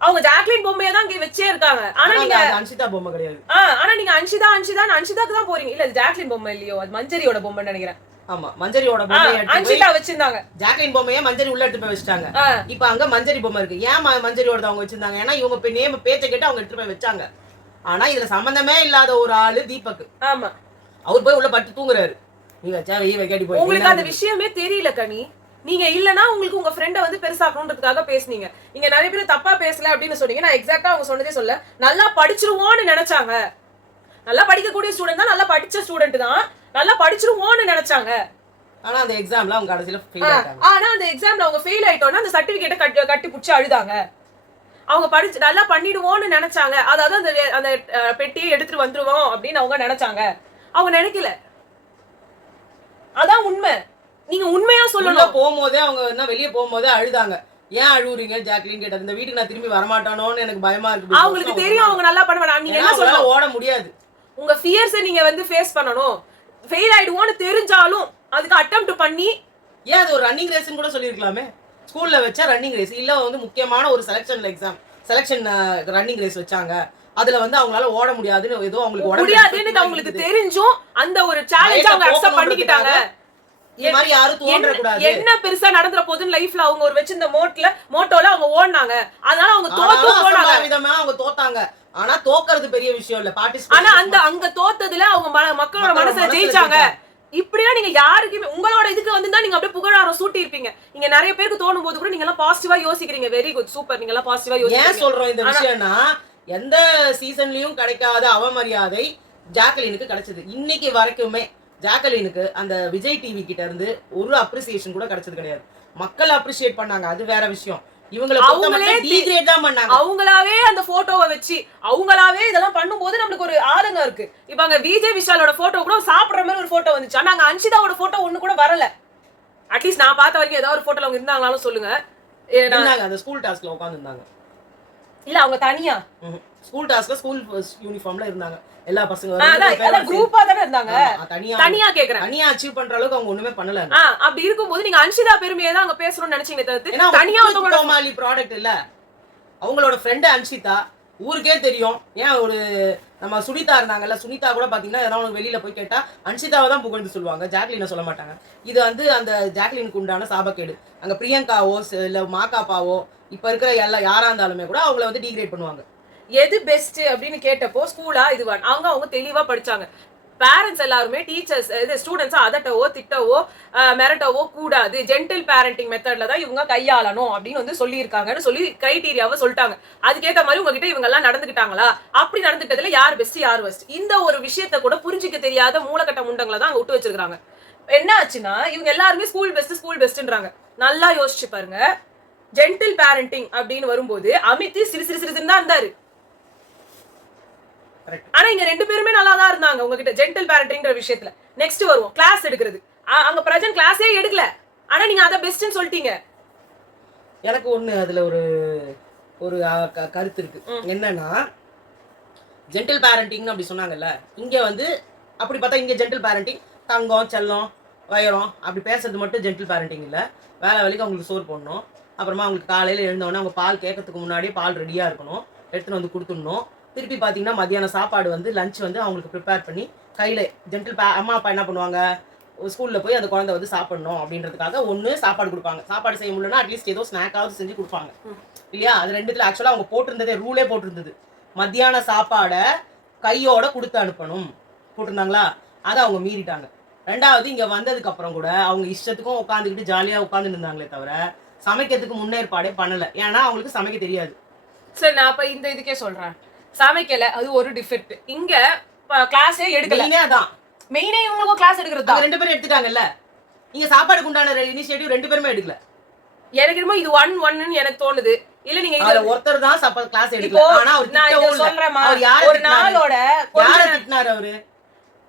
அவங்க ஜாக்லின் பொம்மையை தான் இங்க வச்சே இருக்காங்க. ஆனா நீங்க அன்ஷிதா பொம்மை கிடையாது. ஆனா நீங்க அன்ஷிதாக்கு தான் போறீங்க. இல்ல ஜாக்லின் பொம்மை இல்லையோ, அது மஞ்சரியோட பொம்மைன்னு நினைக்கிறேன். ஆமா, மஞ்சரியோட பொம்மையை அன்ஷிதா வச்சிருந்தாங்க. ஜாக்லின் பொம்மையை மஞ்சரி உள்ள எடுத்து போய் வச்சிட்டாங்க. இப்ப அங்க மஞ்சரி பொம்மை இருக்கு. ஏன் மஞ்சரியோட அவங்க வச்சிருந்தாங்க? ஏன்னா இவங்க நேம் பேச்சை கேட்டு அவங்க எடுத்து போய் வச்சாங்க. ஆனா இதுல சம்பந்தமே இல்லாத ஒரு ஆளு தீபக். ஆமா, அவர் போய் உள்ள பட்டு தூங்குறாரு. நீங்க கேட்டி போய் உங்களுக்கு அந்த விஷயமே தெரியல கனி. நீங்க இல்லனா உங்களுக்கு உங்க ஃப்ரெண்ட வந்து பெருசாக்கணும்ன்றதுக்காக பேசுனீங்க. நீங்க நிறைய பேர் தப்பா பேசல அப்படின்னு சொன்னீங்க. நான் எக்ஸாக்ட்டா அவங்க சொன்னதே சொல்ல, நல்லா படிச்சிருவோம்னு நினைச்சாங்க. நல்லா படிக்கக்கூடிய ஸ்டூடெண்ட் தான், நல்லா படிச்ச ஸ்டூடெண்ட் தான், நல்லா படிச்சிருவோம்னு நினைச்சாங்க. ஆனா அந்த எக்ஸாம்ல அவங்க கடைசில ஃபெயில் ஆயிட்டாங்க. ஆனா அந்த எக்ஸாம்ல அவங்க ஃபெயில் ஆயிட்டோம்னா அந்த சர்டிபிகேட்டை கட்டி புடிச்சு அழுதாங்க. அவங்க படிச்சு நல்லா பண்ணிடுவோம்னு நினைச்சாங்க. அதாவது அந்த பெட்டியை எடுத்துட்டு வந்துருவோம் அப்படின்னு அவங்க நினைச்சாங்க. அவங்க நினைக்கல, அதான் உண்மை. நீங்க உண்மையா சொல்லணும். போகும்போதே அவங்க என்ன வெளியே போகும்போதே அழுதாங்க. ஏன் அழுவுறீங்க ஜாக்லின் கேட்டது. இந்த வீட்டுக்கு நான் திரும்பி வரமாட்டானோன்னு எனக்கு பயமா இருக்கு. அவங்களுக்கு தெரியும் அவங்க நல்லா பண்ணுவாங்க. நீங்க என்ன சொல்ல ஓட முடியாது. உங்க ஃபியர்ஸை நீங்க வந்து ஃபேஸ் பண்ணணும். ஃபெயில் ஆயிடுவோம்னு தெரிஞ்சாலும் அதுக்கு அட்டெம்ப்ட் பண்ணி ஏன் அது ஒரு ரன்னிங் ரேஸ்னு கூட சொல்லிருக்கலாமே. ஸ்கூல்ல வச்சா ரன்னிங் ரேஸ் இல்ல வந்து முக்கியமான ஒரு செலக்ஷன் ரன்னிங் ரேஸ் வச்சாங்க. அதுல வந்து அவங்களால ஓட முடியாதுன்னு ஏதோ அவங்களுக்கு அவங்களுக்கு தெரிஞ்சும் அந்த ஒரு சேலஞ்ச் அவங்க அக்செப்ட் பண்ணிக்கிட்டாங்க. இந்த மாதிரி யாரும் தோன்ற கூடாது. என்ன பெருசா நடந்துற போதுன்னு லைஃப்ல அவங்க ஒரு வச்சிருந்த மோட்டோல அவங்க ஓடுனாங்க. அதனால அவங்க அவங்க தோத்தாங்க. ஆனா தோக்கிறது பெரிய விஷயம் இல்ல. ஆனா அங்க தோத்ததுல அவங்க மக்களோட மனசுல ஜெயிச்சாங்க. இப்படியா நீங்க யாருக்குமே உங்களோட இதுக்கு வந்து தான் நீங்க அப்படியே புகழாரம் சூட்டி இருப்பீங்க. நீங்க நிறைய பேருக்கு தோணும் போது கூட நீங்க எல்லாம் பாசிட்டிவா யோசிக்கிறீங்க. Very good, super. நீங்க எல்லாம் பாசிட்டிவா யோசிக்கிறீங்க. ஏன் சொல்றோம் இந்த விஷயம்னா, எந்த சீசன்லயும் கிடைக்காத அவமரியாதை ஜாக்லினுக்கு கிடைச்சது. இன்னைக்கு வரைக்குமே ஜாக்லினுக்கு அந்த விஜய் டிவி கிட்ட இருந்து ஒரு அப்ரிசியேஷன் கூட கிடைச்சது கிடையாது. மக்கள் அப்ரிசியேட் பண்ணாங்க, அது வேற விஷயம். அவங்களாவே அந்த போட்டோவை வச்சு அவங்களாவே இதெல்லாம் பண்ணும்போது நமக்கு ஒரு ஆதங்கம் இருக்கு. இப்ப அங்க விஜய் விஷாலோட போட்டோ கூட சாப்பிடுற மாதிரி ஒரு போட்டோ வந்துச்சு. ஆனா அங்க அன்ஷிதாவோட போட்டோ ஒண்ணு கூட வரல. அட்லீஸ்ட் நான் பார்த்த வரைக்கும் ஏதாவது ஒரு போட்டோல அவங்க இருந்தாங்களாலும் சொல்லுங்க. அந்த ஸ்கூல் டாஸ்க்ல உட்கார்ந்துருந்தாங்க. இல்ல அவங்க தனியா ஸ்கூல் டாஸ்க்ல ஸ்கூல் யூனிஃபார்ம்ல இருந்தாங்க. எல்லா பசங்க குரூப்பா தான இருந்தாங்க. தனியா கேக்குறேன். தனியா அச்சீவ் பண்ற அளவுக்கு அவங்க ஒண்ணுமே பண்ணல. அப்படி இருக்கும்போது நீங்க அன்ஷிதா பெருமையை தான் அங்க பேசணும்னு நினைச்சீங்க தவிர்த்து தனியா கோமாளி ப்ராடக்ட் இல்ல. அவங்களோட ஃப்ரெண்ட் அன்ஷிதா ஊருக்கே தெரியும். ஏன் ஒரு நம்ம சுனிதா இருந்தாங்கல்ல, சுனிதா கூட பாத்தீங்கன்னா ஏதாவது வெளியில போய் கேட்டா அன்ஷிதாவை தான் புகழ்ந்து சொல்லுவாங்க, ஜாக்லினை சொல்ல மாட்டாங்க. இது வந்து அந்த ஜாக்லினுக்கு உண்டான சாபக்கேடு. அங்க பிரியங்காவோ இல்ல மாகாப்பாவோ இப்ப இருக்கிற யாரா இருந்தாலுமே கூட அவங்கள வந்து டிகிரேட் பண்ணுவாங்க. எது பெஸ்ட் அப்படின்னு கேட்டப்போ ஸ்கூலா இதுவான் அவங்க தெளிவா படிச்சாங்க. பேரண்ட்ஸ் எல்லாருமே டீச்சர்ஸ் ஸ்டூடெண்ட்ஸ் அதட்டவோ திட்டவோ மிரட்டவோ கூடாது, ஜென்டில் பேரண்டிங் மெத்தட்ல தான் இவங்க கையாளணும் அப்படின்னு வந்து சொல்லியிருக்காங்கன்னு சொல்லி கிரைட்டீரியாவை சொல்லிட்டாங்க. அதுக்கேற்ற மாதிரி உங்ககிட்ட இவங்க எல்லாம் நடந்துக்கிட்டாங்களா? அப்படி நடந்துக்கிட்டதுல யார் பெஸ்ட் யார் பெஸ்ட் இந்த ஒரு விஷயத்த கூட புரிஞ்சிக்க தெரியாத மூலக்கட்ட முண்டங்களை தான் அங்க விட்டு வச்சிருக்காங்க. என்ன ஆச்சுன்னா இவங்க எல்லாருமே ஸ்கூல் பெஸ்ட்ன்றாங்க. நல்லா யோசிச்சு பாருங்க. ஜென்டில் பேரண்டிங் அப்படின்னு வரும்போது அமித் சிறு சிறு சிறுன்னு தான் இருந்தாரு. ஆனா இங்க ரெண்டு பேருமே நல்லா தான் இருந்தாங்க உங்ககிட்ட ஜென்டில் பேரண்டிங்ன்ற விஷயத்துல. நெக்ஸ்ட் வருவோம் கிளாஸ் எடுக்கிறது. அங்க பிரஜன் கிளாஸே எடுக்கல, ஆனா நீங்க அத பெஸ்ட்னு சொல்லிட்டீங்க. எனக்கு ஒண்ணு அதுல ஒரு ஒரு கருத்து இருக்கு. என்னன்னா ஜென்டில் பேரண்டிங்னு அப்படி சொன்னாங்கல்ல, இங்க வந்து அப்படி பார்த்தா இங்க ஜென்டில் பேரண்டிங் தங்கம் செல்லம் வயரம் அப்படி பேசுறது மட்டும் ஜென்டில் பேரண்டிங் இல்லை. வேலை வேலைக்கு அவங்களுக்கு சோறு போடணும், அப்புறமா அவங்களுக்கு காலையில் எழுந்தவொடனே அவங்க பால் கேட்கறதுக்கு முன்னாடியே பால் ரெடியாக இருக்கணும், எடுத்துன்னு வந்து கொடுத்துடணும். திருப்பி பார்த்தீங்கன்னா மத்தியானம் சாப்பாடு வந்து லஞ்ச் வந்து அவங்களுக்கு ப்ரிப்பேர் பண்ணி கையில் அம்மா அப்பா என்ன பண்ணுவாங்க, ஸ்கூலில் போய் அந்த குழந்தை வந்து சாப்பிடணும் அப்படின்றதுக்காக ஒன்று சாப்பாடு கொடுப்பாங்க. சாப்பாடு செய்ய முடியலன்னா அட்லீஸ்ட் ஏதோ ஸ்நாக்காவது செஞ்சு கொடுப்பாங்க இல்லையா? அது ரெண்டுத்தில் ஆக்சுவலாக அவங்க போட்டிருந்ததே ரூலே போட்டிருந்தது, மத்தியான சாப்பாடை கையோட கொடுத்து அனுப்பணும் போட்டிருந்தாங்களா? அதை அவங்க மீறிட்டாங்க. ரெண்டாவது இங்கே வந்ததுக்கு அப்புறம் கூட அவங்க இஷ்டத்துக்கும் உட்காந்துக்கிட்டு ஜாலியாக உட்காந்துட்டு இருந்தாங்களே தவிர சமைக்கிறதுக்கு முன்னேற்பாடே பண்ணலை. ஏன்னா அவங்களுக்கு சமைக்க தெரியாது. சரி, நான் அப்போ இந்த இதுக்கே சொல்கிறேன், சமைக்கல அது ஒரு டிஃபெக்ட். இங்க கிளாஸே எடுக்கல, அதான் மெயினே இவங்களுக்கும் கிளாஸ் எடுக்கிறது. ரெண்டு பேரும் எடுத்துட்டாங்கல்ல, இங்க சாப்பாடுக்கு உண்டான இனிஷியேட்டிவ் ரெண்டு பேருமே எடுக்கல. எனக்கு என்னமோ இது 1-1 எனக்கு தோணுது. இல்ல நீங்க இதுல ஒருத்தர் தான் கிளாஸ் எடுக்கல. ஆனா அவர் சொல்றேமா ஒரு நாளோட யாரை திட்டினாரு? அவரு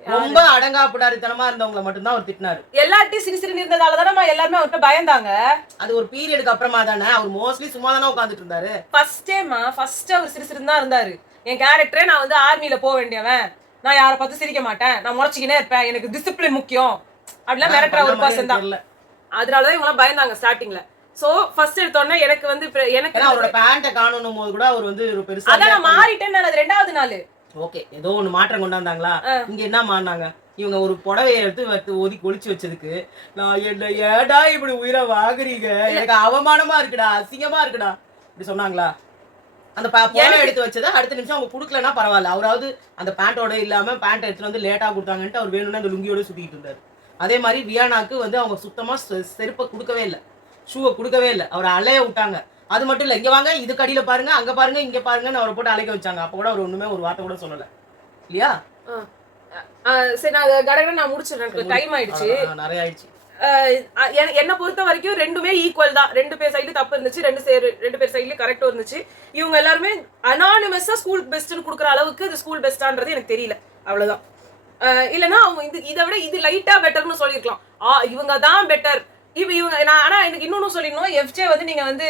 ரொம்ப அடங்காப்புடாரித்தனமா இருந்தவங்களை மட்டும்தான் அவர் திட்டினாரு. எல்லாத்தையும் சிரிசிரின்னு இருந்ததாலதானே எல்லாருமே அவர்கிட்ட பயந்தாங்க. அது ஒரு பீரியடுக்கு அப்புறமா தானே. அவர் மோஸ்ட்லி சும்மா தானே உட்காந்துட்டு இருந்தாரு. ஃபர்ஸ்ட் அவர் சிரிசிரின்னு தான் இருந்தாரு. என் கேரக்டரே நான் வந்து ஆர்மியில போக வேண்டியவன், நான் யாரை பார்த்து சிரிக்க மாட்டேன், நான் முறைச்சிக்கினே இருப்பேன், எனக்கு டிசிப்ளின் முக்கியம் அப்படிலாம் மிரட்டுற ஒரு பர்சன் தான். அதனாலதான் இவங்க பயந்தாங்க ஸ்டார்டிங்ல. சோ ஃபர்ஸ்ட் எடுத்தோன்னே எனக்கு வந்து எனக்கு அவரோட பேண்ட காணணும் போது கூட அவர் வந்து ஒரு பெருசா அதான் நான் மாறிட்டேன். அது ரெண்டாவது நாள் ஓகே ஏதோ ஒண்ணு மாற்றம் கொண்டாந்தாங்களா? இங்க என்ன மாறினாங்க? இவங்க ஒரு புடவையை எடுத்து ஒதுக்கி ஒளிச்சு வச்சதுக்கு நான் என்ன ஏடா இப்படி உயிரை வாங்குறீங்க, எனக்கு அவமானமா இருக்குடா, அசிங்கமா இருக்குடா இப்படி சொன்னாங்களா? அந்த புடவை எடுத்து வச்சதை அடுத்த நிமிஷம் அவங்க கொடுக்கலன்னா பரவாயில்ல, அவராவது அந்த பேண்டோட இல்லாம பேண்ட் எடுத்துட்டு வந்து லேட்டா கொடுத்தாங்கன்ட்டு அவர் வேணும்னா அந்த லுங்கியோட சுத்திட்டு இருந்தாரு. அதே மாதிரி வியானாக்கு வந்து அவங்க சுத்தமா செருப்பை கொடுக்கவே இல்லை, ஷூவை கொடுக்கவே இல்லை, அவரை அலைய விட்டாங்க. அது மட்டும் இல்லை, இங்க வாங்க இது கடியில பாருங்க, அங்க பாருங்க, இங்க பாருங்கன்னு அவரை போட்டு அழைக்க வச்சாங்க. அப்ப கூட அவர் ஒண்ணுமே ஒரு வார்த்தை கூட சொல்லல இல்லையா? சரி, நான் கடகட நான் முடிச்சிடுறேன், டைம் ஆயிடுச்சு, நிறைய ஆயிடுச்சு. என்ன பொறுத்த வரைக்கும் ரெண்டுமே ஈக்குவல் தான். ரெண்டு பேர் சைடுல தப்பு இருந்துச்சு, ரெண்டு பேர் சைடுலயும் கரெக்டும் இருந்துச்சு. இவங்க எல்லாருமே அனானிமஸா ஸ்கூல் பெஸ்ட்னு கொடுக்குற அளவுக்கு இது ஸ்கூல் பெஸ்டான்றது எனக்கு தெரியல, அவ்வளவுதான். இல்லைன்னா அவங்க இதை விட இது லைட்டா பெட்டர்னு சொல்லியிருக்கலாம். இவங்க தான் பெட்டர் இவங்க. நான் ஆனா எனக்கு இன்னொன்னு சொல்லிடணும், எஃப்ஜே வந்து நீங்க வந்து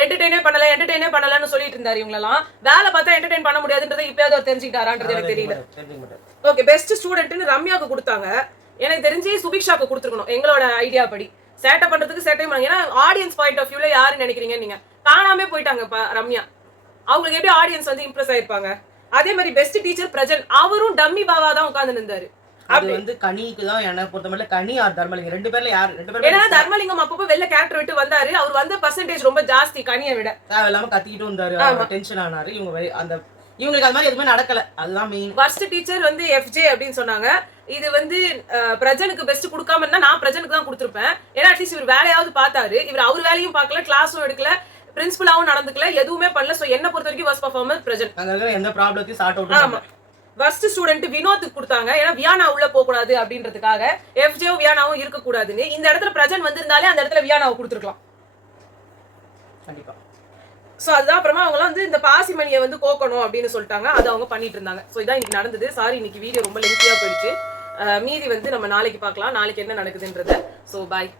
என்டர்டெயினே பண்ணலன்னு சொல்லிட்டு இருந்தாரு. இவங்களெல்லாம் வேலை பார்த்தா என்டர்டெயின் பண்ண முடியாதுன்றதை இப்பயாவது அவர் தெரிஞ்சுக்கிட்டாரான்றது எனக்கு தெரியல. ஓகே, பெஸ்ட் ஸ்டூடெண்ட்னு ரம்யாவுக்கு கொடுத்தாங்க. எனக்கு தெரிஞ்சு சுபிக்ஷாக்கு கொடுத்துருக்கணும். எங்களோட ஐடியா படி சேட்டை பண்றதுக்கு சேட்டை பண்ணாங்க. ஏன்னா ஆடியன்ஸ் பாயிண்ட் ஆஃப் வியூல யாரு நினைக்கிறீங்க நீங்க? காணாமே போயிட்டாங்க ரம்யா. அவங்களுக்கு எப்படி ஆடியன்ஸ் வந்து இம்ப்ரெஸ் ஆயிருப்பாங்க? அதே மாதிரி பெஸ்ட் டீச்சர் பிரஜன், அவரும் டம்மி பாவா தான் உட்கார்ந்து இருந்தாரு. அது வந்து கனிக்கு தான் என்ன பொறுத்தமட்டில் கனி ஆர் தர்மலிங்கம் ரெண்டு பேர்ல யார் ரெண்டு பேரும்? ஏன்னா தர்மலிங்கம் அப்பப்போ வெளில கேரக்டர் விட்டு வந்தாரு, அவர் வந்து பர்சன்டேஜ் ரொம்ப ஜாஸ்தி கனியை விட. தேவையில்லாம கத்திக்கிட்டு வந்தாரு, டென்ஷன் ஆனாரு. இவங்களுக்கு அது மாதிரி எதுவுமே நடக்கல, அதுதான் மெயின். ஃபர்ஸ்ட் டீச்சர் வந்து எஃப்ஜே அப்படின்னு சொன்னாங்க. இது வந்து பிரஜனுக்கு பெஸ்ட் கொடுக்காம இருந்தா நான் பிரஜனுக்கு தான் கொடுத்துருப்பேன். ஏன்னா அட்லீஸ்ட் இவர் வேலையாவது பார்த்தாரு. இவர் அவர் வேலையும் பார்க்கல, கிளாஸும் எடுக்கல, பிரின்சிபலாவும் நடந்துக்கல, எதுவுமே பண்ணல. சோ என்ன பொறுத்த வரைக்கும் ஃபர்ஸ்ட் பெர்ஃபார்மன்ஸ் பிரஜன். அங்க இருக்கிற எந்த ப்ராப்ளத்தையும் சார்ட் அவுட் பண்ணல. ஃபர்ஸ்ட் ஸ்டூடெண்ட் வினோத்துக்கு கொடுத்தாங்க. ஏன்னா வியானா உள்ள போக கூடாது அப்படின்றதுக்காக, எஃப்ஜேவும் வியானாவும் இருக்க கூடாதுன்னு. இந்த இடத்துல பிரஜன் வந்திருந்தாலே அந்த இடத்துல வியானாவை கொடுத்துருக்கலாம் கண்டிப்பா. சோ அதுதான் அப்புறமா அவங்க வந்து இந்த பாசிமணியை வந்து கோக்கணும் அப்படின்னு சொல்லிட்டாங்க. அது அவங்க பண்ணிட்டு இருந்தாங்க. சோ இதான் இன்னைக்கு நடந்தது. சாரி, இன்னைக்கு வீடியோ ரொம்ப லென்த்தியா போயிடுச்சு. மீதி வந்து நம்ம நாளைக்கு பார்க்கலாம், நாளைக்கு என்ன நடக்குதுன்றத. சோ பாய்.